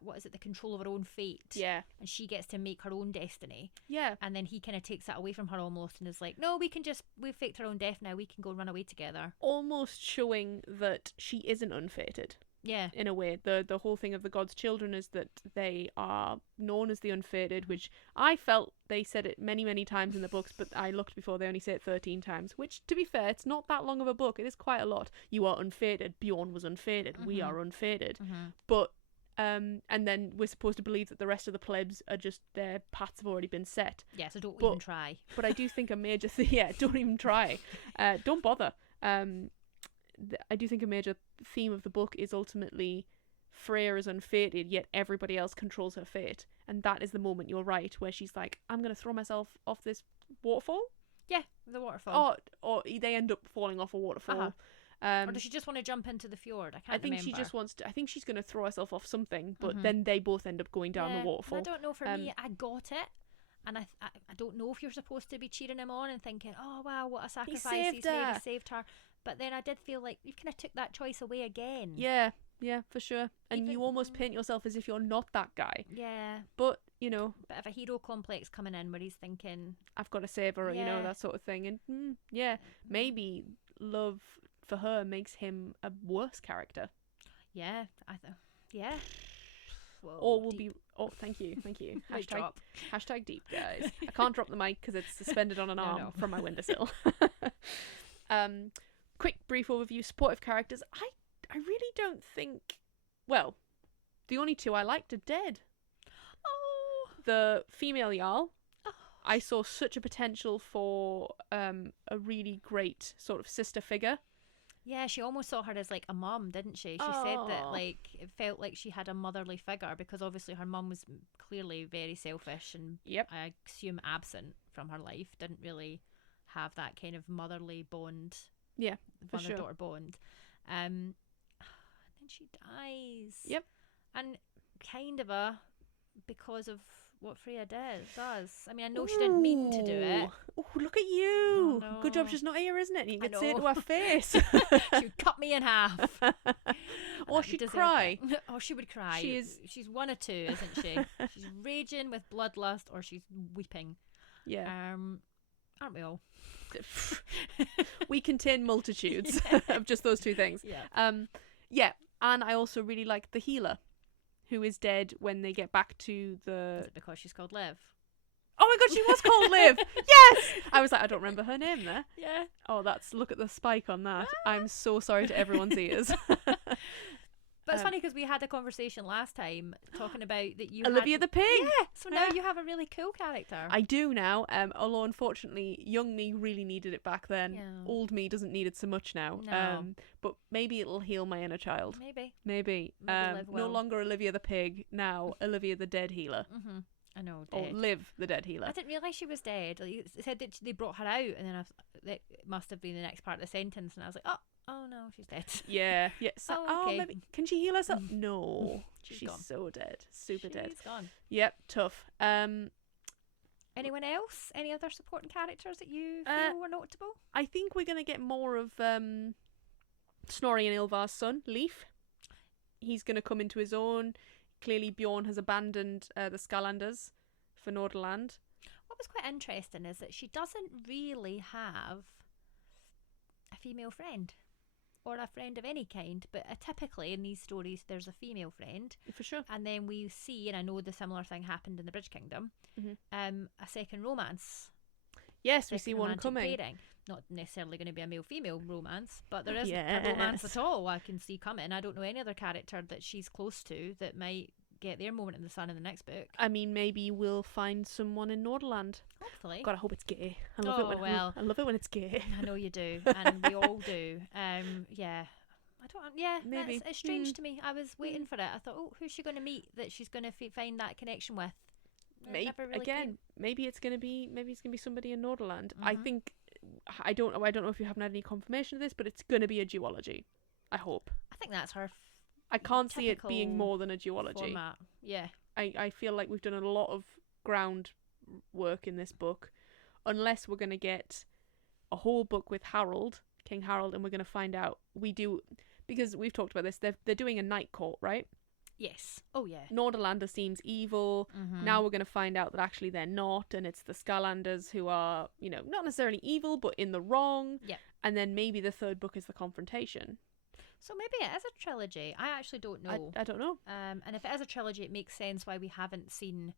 what is it, the control of her own fate. Yeah. And she gets to make her own destiny. Yeah. And then he kind of takes that away from her almost and is like, no, we've faked our own death now, we can go and run away together. Almost showing that she isn't unfated. Yeah. In a way, the whole thing of the gods' children is that they are known as the unfated, which I felt they said it many, many times in the books, but I looked before, they only say it 13 times, which, to be fair, it's not that long of a book. It is quite a lot. You are unfated. Bjorn was unfated. We are unfated. But and then we're supposed to believe that the rest of the plebs are just, their paths have already been set. Yeah, so don't even try. But I do think a major don't even try. Don't bother. I do think a major theme of the book is ultimately Freya is unfated, yet everybody else controls her fate. And that is the moment, you're right, where she's like, I'm going to throw myself off this waterfall. Yeah, the waterfall. Or they end up falling off a waterfall. Or does she just want to jump into the fjord? I can't remember. She just wants to. I think she's going to throw herself off something, but then they both end up going down the waterfall. I don't know. For me, I got it, and I don't know if you're supposed to be cheering him on and thinking, "Oh wow, what a sacrifice he's made! He saved her." But then I did feel like you kind of took that choice away again. Yeah, for sure. And you almost paint yourself as if you're not that guy. Yeah. But you know, bit of a hero complex coming in where he's thinking, "I've got to save her," you know, that sort of thing. And maybe love for her makes him a worse character. Yeah, yeah. Whoa, or will deep. be. Oh, thank you. Mic drop. Hashtag deep, guys. I can't drop the mic because it's suspended on an arm No. from my windowsill. Quick, brief overview. Supportive characters. I really don't think. Well, the only two I liked are dead. Oh. The female Jarl. Oh. I saw such a potential for a really great sort of sister figure. Yeah, she almost saw her as like a mum, didn't she? She said that like it felt like she had a motherly figure because obviously her mum was clearly very selfish and I assume absent from her life. Didn't really have that kind of motherly bond. Yeah, for sure. Mother-daughter bond. And then she dies. Yep. And kind of because of what Freya does. I mean, I know she didn't mean to do it. Oh, look at you. Oh, no. Good job she's not here, isn't it? And you I can say it know. to her face. She would cut me in half. Or she'd cry. Oh, she would cry. She's one of two, isn't she? She's raging with bloodlust or she's weeping. Yeah. Aren't we all? We contain multitudes of just those two things. Yeah. Yeah. And I also really liked the healer, who is dead when they get back to the... Is it because she's called Liv? Oh my god, she was called Liv! Yes! I was like, I don't remember her name there. Yeah. Oh, look at the spike on that. I'm so sorry to everyone's ears. But it's funny because we had a conversation last time talking about that you Olivia the Pig! Yeah, so now you have a really cool character. I do now, although unfortunately young me really needed it back then. Yeah. Old me doesn't need it so much now. No. But maybe it'll heal my inner child. Maybe. Liv No will. longer Olivia the Pig, now Olivia the Dead Healer. Mm-hmm. I know, Or dead. Liv the Dead Healer. I didn't realise she was dead. Like, you said that they brought her out, and then it must have been the next part of the sentence, and I was like, oh no, she's dead. Yeah. So, okay. maybe, can she heal herself? No. She's gone. So dead. Super dead. She's gone. Yep, tough. Anyone else? Any other supporting characters that you feel were notable? I think we're going to get more of Snorri and Ilvar's son, Leif. He's going to come into his own. Clearly Bjorn has abandoned the Skylanders for Norderland. What was quite interesting is that she doesn't really have a female friend or a friend of any kind, but typically in these stories there's a female friend. For sure. And then we see, and I know the similar thing happened in the Bridge Kingdom, a second romance. Yes, we see one coming. Pairing. Not necessarily going to be a male-female romance, but there is a romance at all I can see coming. I don't know any other character that she's close to that might get their moment in the sun in the next book. I mean, maybe we'll find someone in Norderland. Hopefully. God, I hope it's gay. I love it when it's gay. I know you do, and we all do. Yeah. Maybe. It's strange to me. I was waiting for it. I thought, who's she going to meet that she's going to find that connection with? Maybe it's going to be somebody in Norderland. Mm-hmm. I think I don't know if you haven't had any confirmation of this, but it's going to be a duology. I hope. I think that's her. I can't see it being more than a duology. Format. Yeah. I feel like we've done a lot of ground work in this book, unless we're going to get a whole book with King Harold, and we're going to find out because we've talked about this. They're doing a night court, right? Yes. Oh yeah. Norderlander seems evil. Mm-hmm. Now we're going to find out that actually they're not, and it's the Skylanders who are, not necessarily evil, but in the wrong. Yeah. And then maybe the third book is the confrontation. So maybe it is a trilogy. I actually don't know. I don't know. And if it is a trilogy, it makes sense why we haven't seen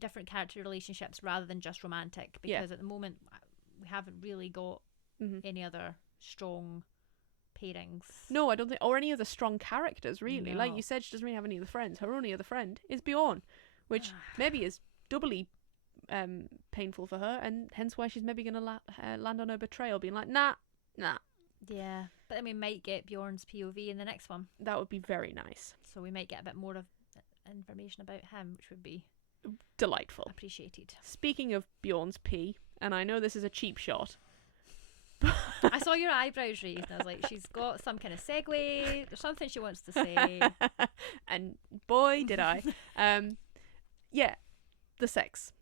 different character relationships rather than just romantic. Because at the moment, we haven't really got any other strong pairings. No, I don't think, or any other strong characters, really. No. Like you said, she doesn't really have any other friends. Her only other friend is Bjorn, which maybe is doubly painful for her, and hence why she's maybe going to land on her betrayal, being like, nah. Yeah, but we might get Bjorn's POV in the next one. That would be very nice. So we might get a bit more of information about him, which would be delightful. Appreciated. Speaking of Bjorn's P, and I know this is a cheap shot. I saw your eyebrows raised, and I was like, she's got some kind of segue. There's something she wants to say. And boy, did I. Yeah, the sex.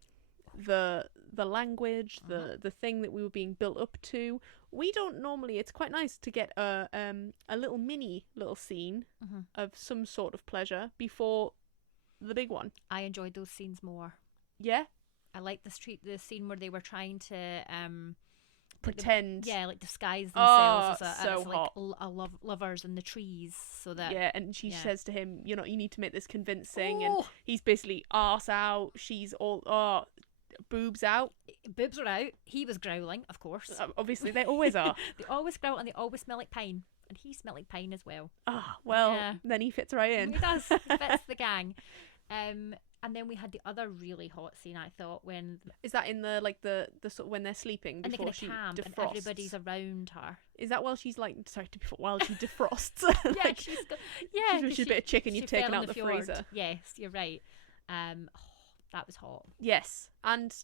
The language, the thing that we were being built up to. We don't normally, it's quite nice to get a little scene of some sort of pleasure before the big one. I enjoyed those scenes more. Yeah? I liked the scene where they were trying to pretend. Like disguise Oh, themselves as, so as hot. lovers in the trees, so that Yeah, and she says to him, you need to make this convincing, and Oh! he's basically arse out, she's all boobs out. Boobs are out. He was growling, of course. Obviously, they always are. They always growl and they always smell like pine, and he smelled like pine as well. Well, then he fits right in. He does. He fits the gang. And then we had the other really hot scene, I thought, when Is that in the sort of when they're sleeping in the before kind of she camp and defrosts? everybody's around her. Is that while she's like while she defrosts? Yeah, she's she's a bit of chicken she you've taken fell in out the fjord. freezer. Yes, you're right. That was hot. Yes, and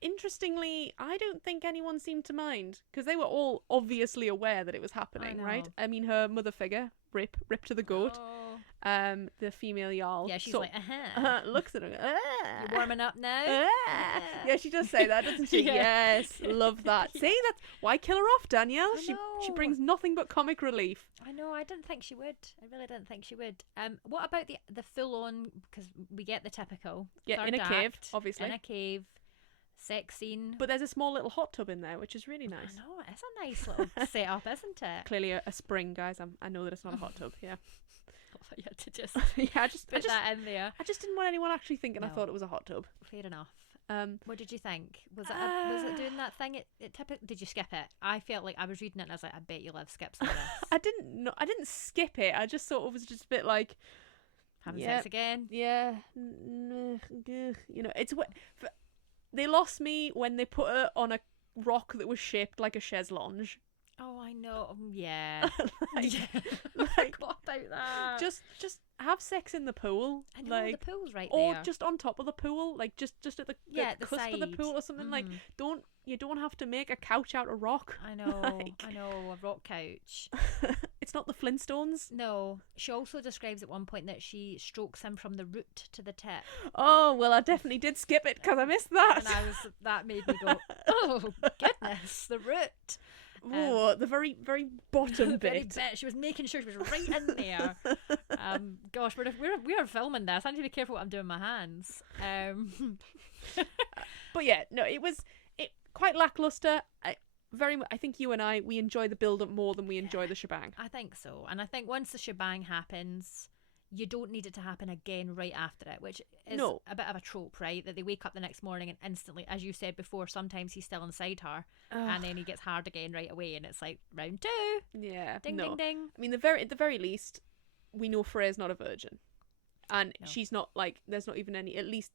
interestingly, I don't think anyone seemed to mind because they were all obviously aware that it was happening, right? I mean, her mother figure, Rip to the goat, the female Jarl. Yeah, she's like, looks at her. You're warming up now. Yeah, she does say that, doesn't she? Yeah. Yes, love that. See, that's why kill her off, Danielle. I She know. brings nothing but comic relief. I know. I didn't think she would. I really didn't think she would. What about the full on? Because we get the typical. Yeah, in third a cave, act, obviously. In a cave, sex scene. But there's a small little hot tub in there, which is really nice. I know, it's a nice little setup, isn't it? Clearly a spring, guys. I know that it's not a hot tub. Yeah. You had to just Yeah, I just put that in there. I just didn't want anyone actually thinking I No. thought it was a hot tub. Fair enough. What did you think? Was it doing that thing? Did you skip it? I felt like I was reading it and I was like, I bet you'll have skipped some of this. I didn't skip it. I just sort of was just a bit like Having sex again. Yeah, it's what they lost me when they put her on a rock that was shaped like a chaise lounge. Oh, I know. Yeah. I forgot about that. Just have sex in the pool. I know, like, the pool's right or there. just on top of the pool, like just at the the cusp side. of the pool or something. Like, you don't have to make a couch out of rock. I know. Like, I know, a rock couch. It's not the Flintstones. No. She also describes at one point that she strokes him from the root to the tip. Oh, well, I definitely did skip it because I missed that. And that made me go, oh, goodness, the root. Oh, the very, very bottom bit. She was making sure she was right in there. Gosh, we are filming this. I need to be careful what I'm doing with my hands. But yeah, no, it was quite lackluster. I think you and we enjoy the build up more than we enjoy the shebang. I think so, and I think once the shebang happens, you don't need it to happen again right after it, which is a bit of a trope, right? That they wake up the next morning and instantly, as you said before, sometimes he's still inside her, and then he gets hard again right away, and it's like round 2. Yeah, ding ding ding. I mean, at the very least, we know Freya's not a virgin, and she's not like. There's not even any. At least,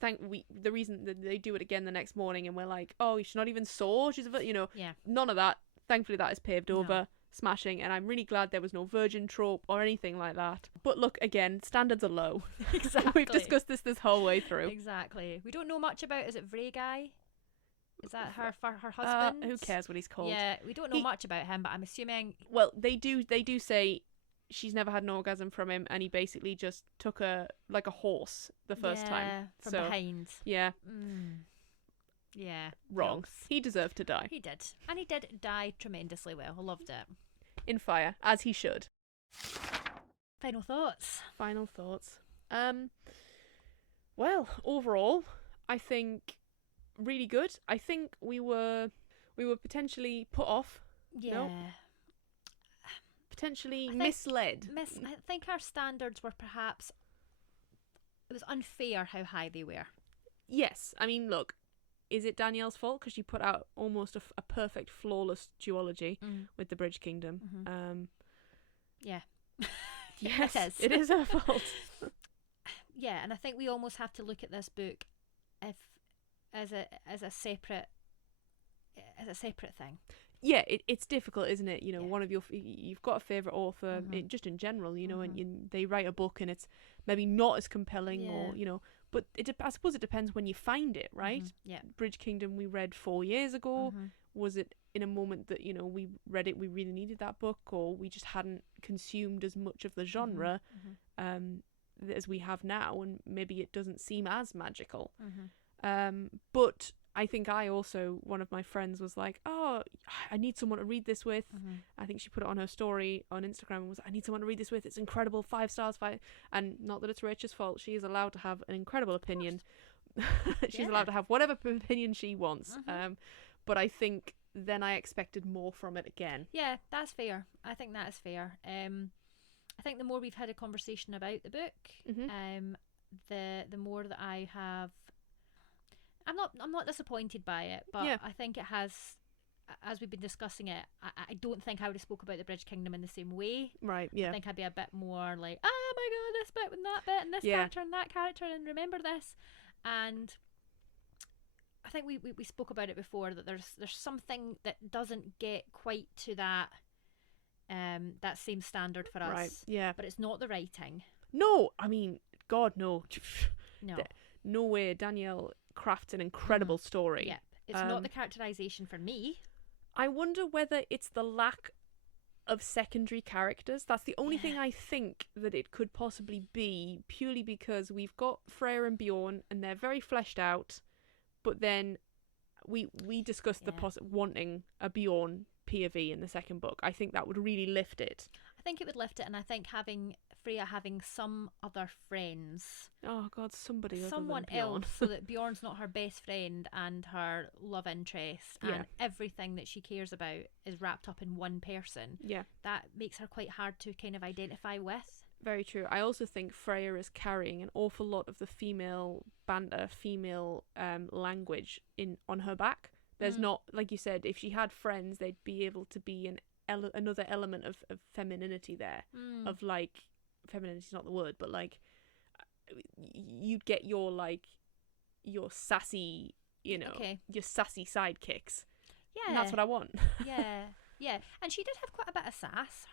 the reason that they do it again the next morning, and we're like, oh, she's not even sore. She's a none of that. Thankfully, that is paved over. No. Smashing, and I'm really glad there was no virgin trope or anything like that. But look, again, standards are low. Exactly. We've discussed this whole way through. Exactly. We don't know much about. Is it Vrygei? Is that her husband? Who cares what he's called? Yeah, we don't know much about him, but I'm assuming. Well, they do say she's never had an orgasm from him, and he basically just took her like a horse the first time. From behind. Yeah. Yeah. Wrong. Gross. He deserved to die. He did. And he did die tremendously well. I loved it. In fire, as he should. Final thoughts. Well, overall, I think really good. I think we were potentially put off. Yeah. No? Potentially misled. I think our standards were perhaps. It was unfair how high they were. Yes. I mean, look. Is it Danielle's fault because she put out almost a perfect, flawless duology with the Bridge Kingdom? Yeah. Yes, it is her fault. Yeah, and I think we almost have to look at this book as a separate thing. Yeah, it's difficult, isn't it? One of you've got a favourite author, just in general, and they write a book and it's maybe not as compelling, or but I suppose it depends when you find it, right? Yeah. Bridge Kingdom we read 4 years ago. Was it in a moment that we read it, we really needed that book, or we just hadn't consumed as much of the genre as we have now, and maybe it doesn't seem as magical. But I think one of my friends was like, oh, I need someone to read this with. I think she put it on her story on Instagram and was like, I need someone to read this with. It's incredible, 5 stars, 5. And not that it's Rachel's fault. She is allowed to have an incredible opinion. She's allowed to have whatever opinion she wants. But I think then I expected more from it again. Yeah, that's fair. I think that is fair. I think the more we've had a conversation about the book, the more that I have. I'm not disappointed by it, but Yeah. I think it has. As we've been discussing it, I don't think I would have spoke about the Bridge Kingdom in the same way. Right, I yeah. think I'd be a bit more like, oh my god, this bit and that bit and this Yeah. character and that character and remember this. And I think we spoke about it before, that there's something that doesn't get quite to that same standard for us. Right, yeah. But it's not the writing. No, I mean, God, no. No. No way. Danielle crafts an incredible story. Yeah. It's not the characterization for me. I wonder whether it's the lack of secondary characters. That's the only thing I think that it could possibly be, purely because we've got Freya and Bjorn and they're very fleshed out, but then we discussed the wanting a Bjorn POV in the second book. I think that would really lift it. I think it would lift it, and I think having Freya having some other friends. Oh God, someone else, so that Bjorn's not her best friend and her love interest, and everything that she cares about is wrapped up in one person. Yeah. That makes her quite hard to kind of identify with. Very true. I also think Freya is carrying an awful lot of the female banter, female language on her back. There's not, like you said, if she had friends, they'd be able to be another element of femininity there, of like, femininity's not the word, but like you'd get your sassy, your sassy sidekicks. Yeah. And that's what I want. Yeah. And she did have quite a bit of sass.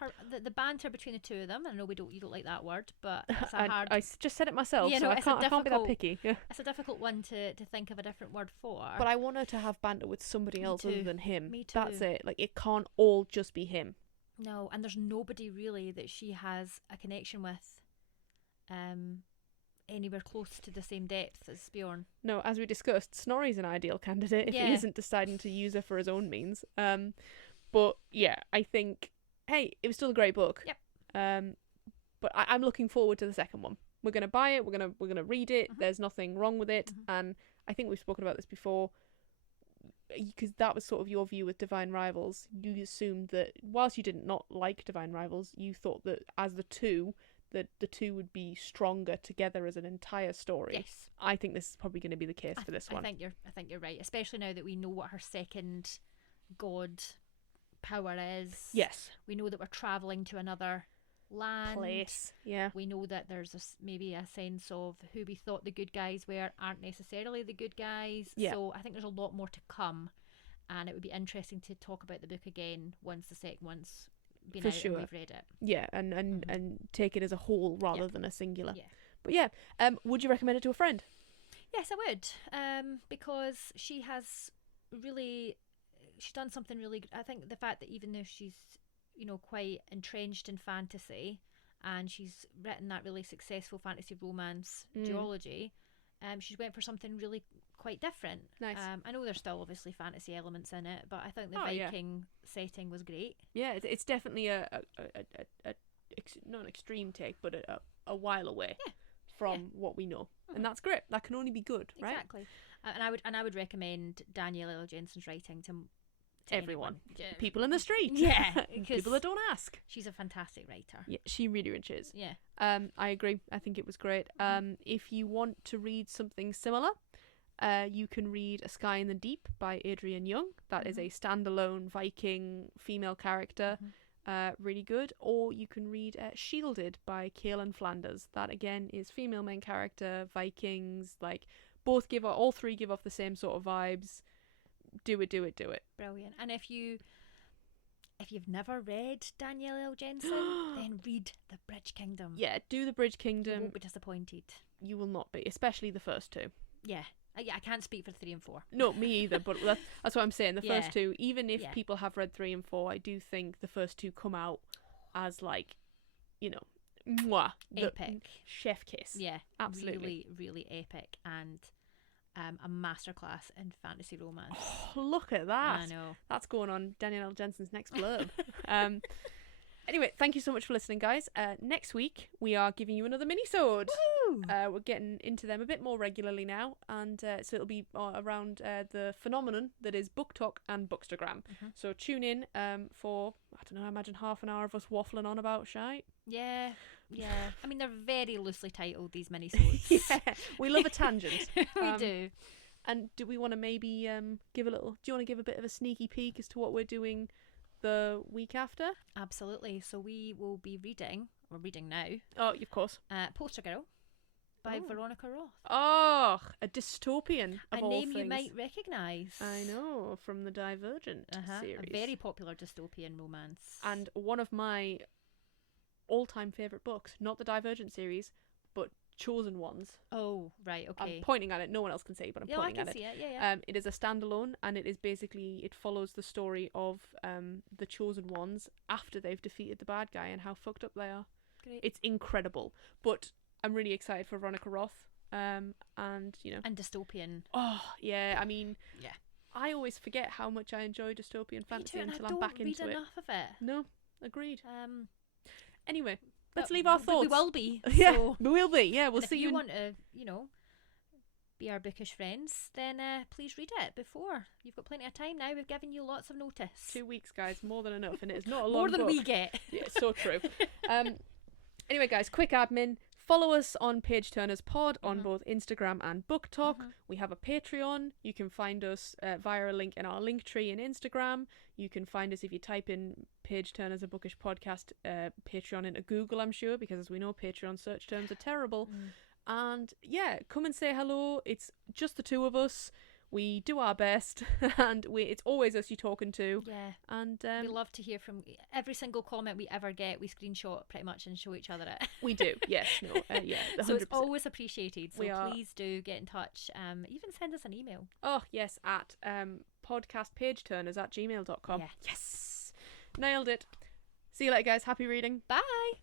The banter between the two of them. I know you don't like that word, but it's a hard. I just said it myself, so I can't be that picky. It's a difficult one to think of a different word for. But I want her to have banter with somebody else other than him. Me too. That's it. Like, it can't all just be him. No, and there's nobody really that she has a connection with anywhere close to the same depth as Bjorn. No, as we discussed, Snorri's an ideal candidate if he isn't deciding to use her for his own means. But yeah, I think, hey, it was still a great book. Yep. But I'm looking forward to the second one. We're gonna buy it. We're gonna read it. There's nothing wrong with it, and I think we've spoken about this before, because that was sort of your view with Divine Rivals. You assumed that whilst you did not like Divine Rivals, you thought that as the two would be stronger together as an entire story. Yes. I think this is probably going to be the case for this one. I think you're right, especially now that we know what her second god power is. Yes. We know that we're travelling to another land. Place. Yeah. We know that there's maybe a sense of who we thought the good guys were aren't necessarily the good guys. Yeah. So I think there's a lot more to come, and it would be interesting to talk about the book again once the second one's been For out sure. and we've read it. Yeah, and take it as a whole rather than a singular. Yeah. But yeah, would you recommend it to a friend? Yes, I would, because she's done something really good. I think the fact that even though she's, quite entrenched in fantasy, and she's written that really successful fantasy romance duology, she's went for something really quite different. Nice. I know there's still obviously fantasy elements in it, but I think the Viking setting was great. Yeah, it's definitely a not an extreme take, but a while away from what we know, and that's great. That can only be good, right? Exactly. And I would recommend Danielle L Jensen's writing to everyone. Yeah. People in the street. Yeah, people that don't ask. She's a fantastic writer. Yeah, she really is. Yeah. I agree. I think it was great. If you want to read something similar, you can read A Sky in the Deep by Adrienne Young. That is a standalone Viking female character. Really good. Or you can read Shielded by Kaelin Flanders. That again is female main character, Vikings, like all three give off the same sort of vibes. Do it. Brilliant. And if you've never read Danielle L Jensen, then read The Bridge Kingdom. Yeah, do The Bridge Kingdom. You won't be disappointed. You will not be, especially the first two. Yeah. I can't speak for 3 and 4. No, me either, but that's what I'm saying. The first two, even if Yeah. people have read 3 and 4, I do think the first two come out as like, mwah, Epic. Chef kiss. Yeah. Absolutely. Really, really epic, and a masterclass in fantasy romance. Oh, look at that. I know. That's going on Danielle L Jensen's next blurb. Anyway, thank you so much for listening, guys. Next week, we are giving you another mini-sode. Woo! Woo! We're getting into them a bit more regularly now, and so it'll be around the phenomenon that is Book Talk and Bookstagram. So tune in for, I don't know, I imagine half an hour of us waffling on about shite. Yeah. I mean, they're very loosely titled, these minisodes. Yeah, we love a tangent. We do. And do we want to maybe give a bit of a sneaky peek as to what we're doing the week after? Absolutely. So we're reading now. Oh, of course. Poster Girl by Veronica Roth. Oh, a dystopian of all name things. you might recognise. I know, from the Divergent series. A very popular dystopian romance. And one of my all-time favourite books, not the Divergent series, but Chosen Ones. Oh, right, okay. I'm pointing at it. No one else can see, but I'm pointing at it. I can see it. Yeah. It is a standalone, and it follows the story of the Chosen Ones after they've defeated the bad guy and how fucked up they are. Great. It's incredible. But I'm really excited for Veronica Roth. And dystopian. Oh, yeah. I mean, yeah. I always forget how much I enjoy dystopian fantasy until I'm back into it. I don't read enough of it. No, agreed. Anyway, let's leave our We thoughts. will be. Yeah, So we will be. Yeah, we'll see if you. you want to, be our bookish friends, then please read it before. You've got plenty of time now. We've given you lots of notice. 2 weeks, guys, more than enough, and it is not a long More than book. we get. Yeah, so true. Anyway, guys, quick admin. Follow us on Page Turners Pod on both Instagram and Book Talk. We have a Patreon. You can find us via a link in our link tree in Instagram. You can find us if you type in Page Turners a Bookish Podcast Patreon into Google, I'm sure, because as we know, Patreon search terms are terrible. And yeah, come and say hello. It's just the two of us. We do our best, and it's always us you're talking to. Yeah. And we love to hear from every single comment we ever get. We screenshot pretty much and show each other it. We do, yes, no, yeah, 100%. So it's always appreciated. So We are. Please do get in touch. Even send us an email. Oh, yes, at podcastpageturners@gmail.com. Yeah. Yes! Nailed it. See you later, guys. Happy reading. Bye.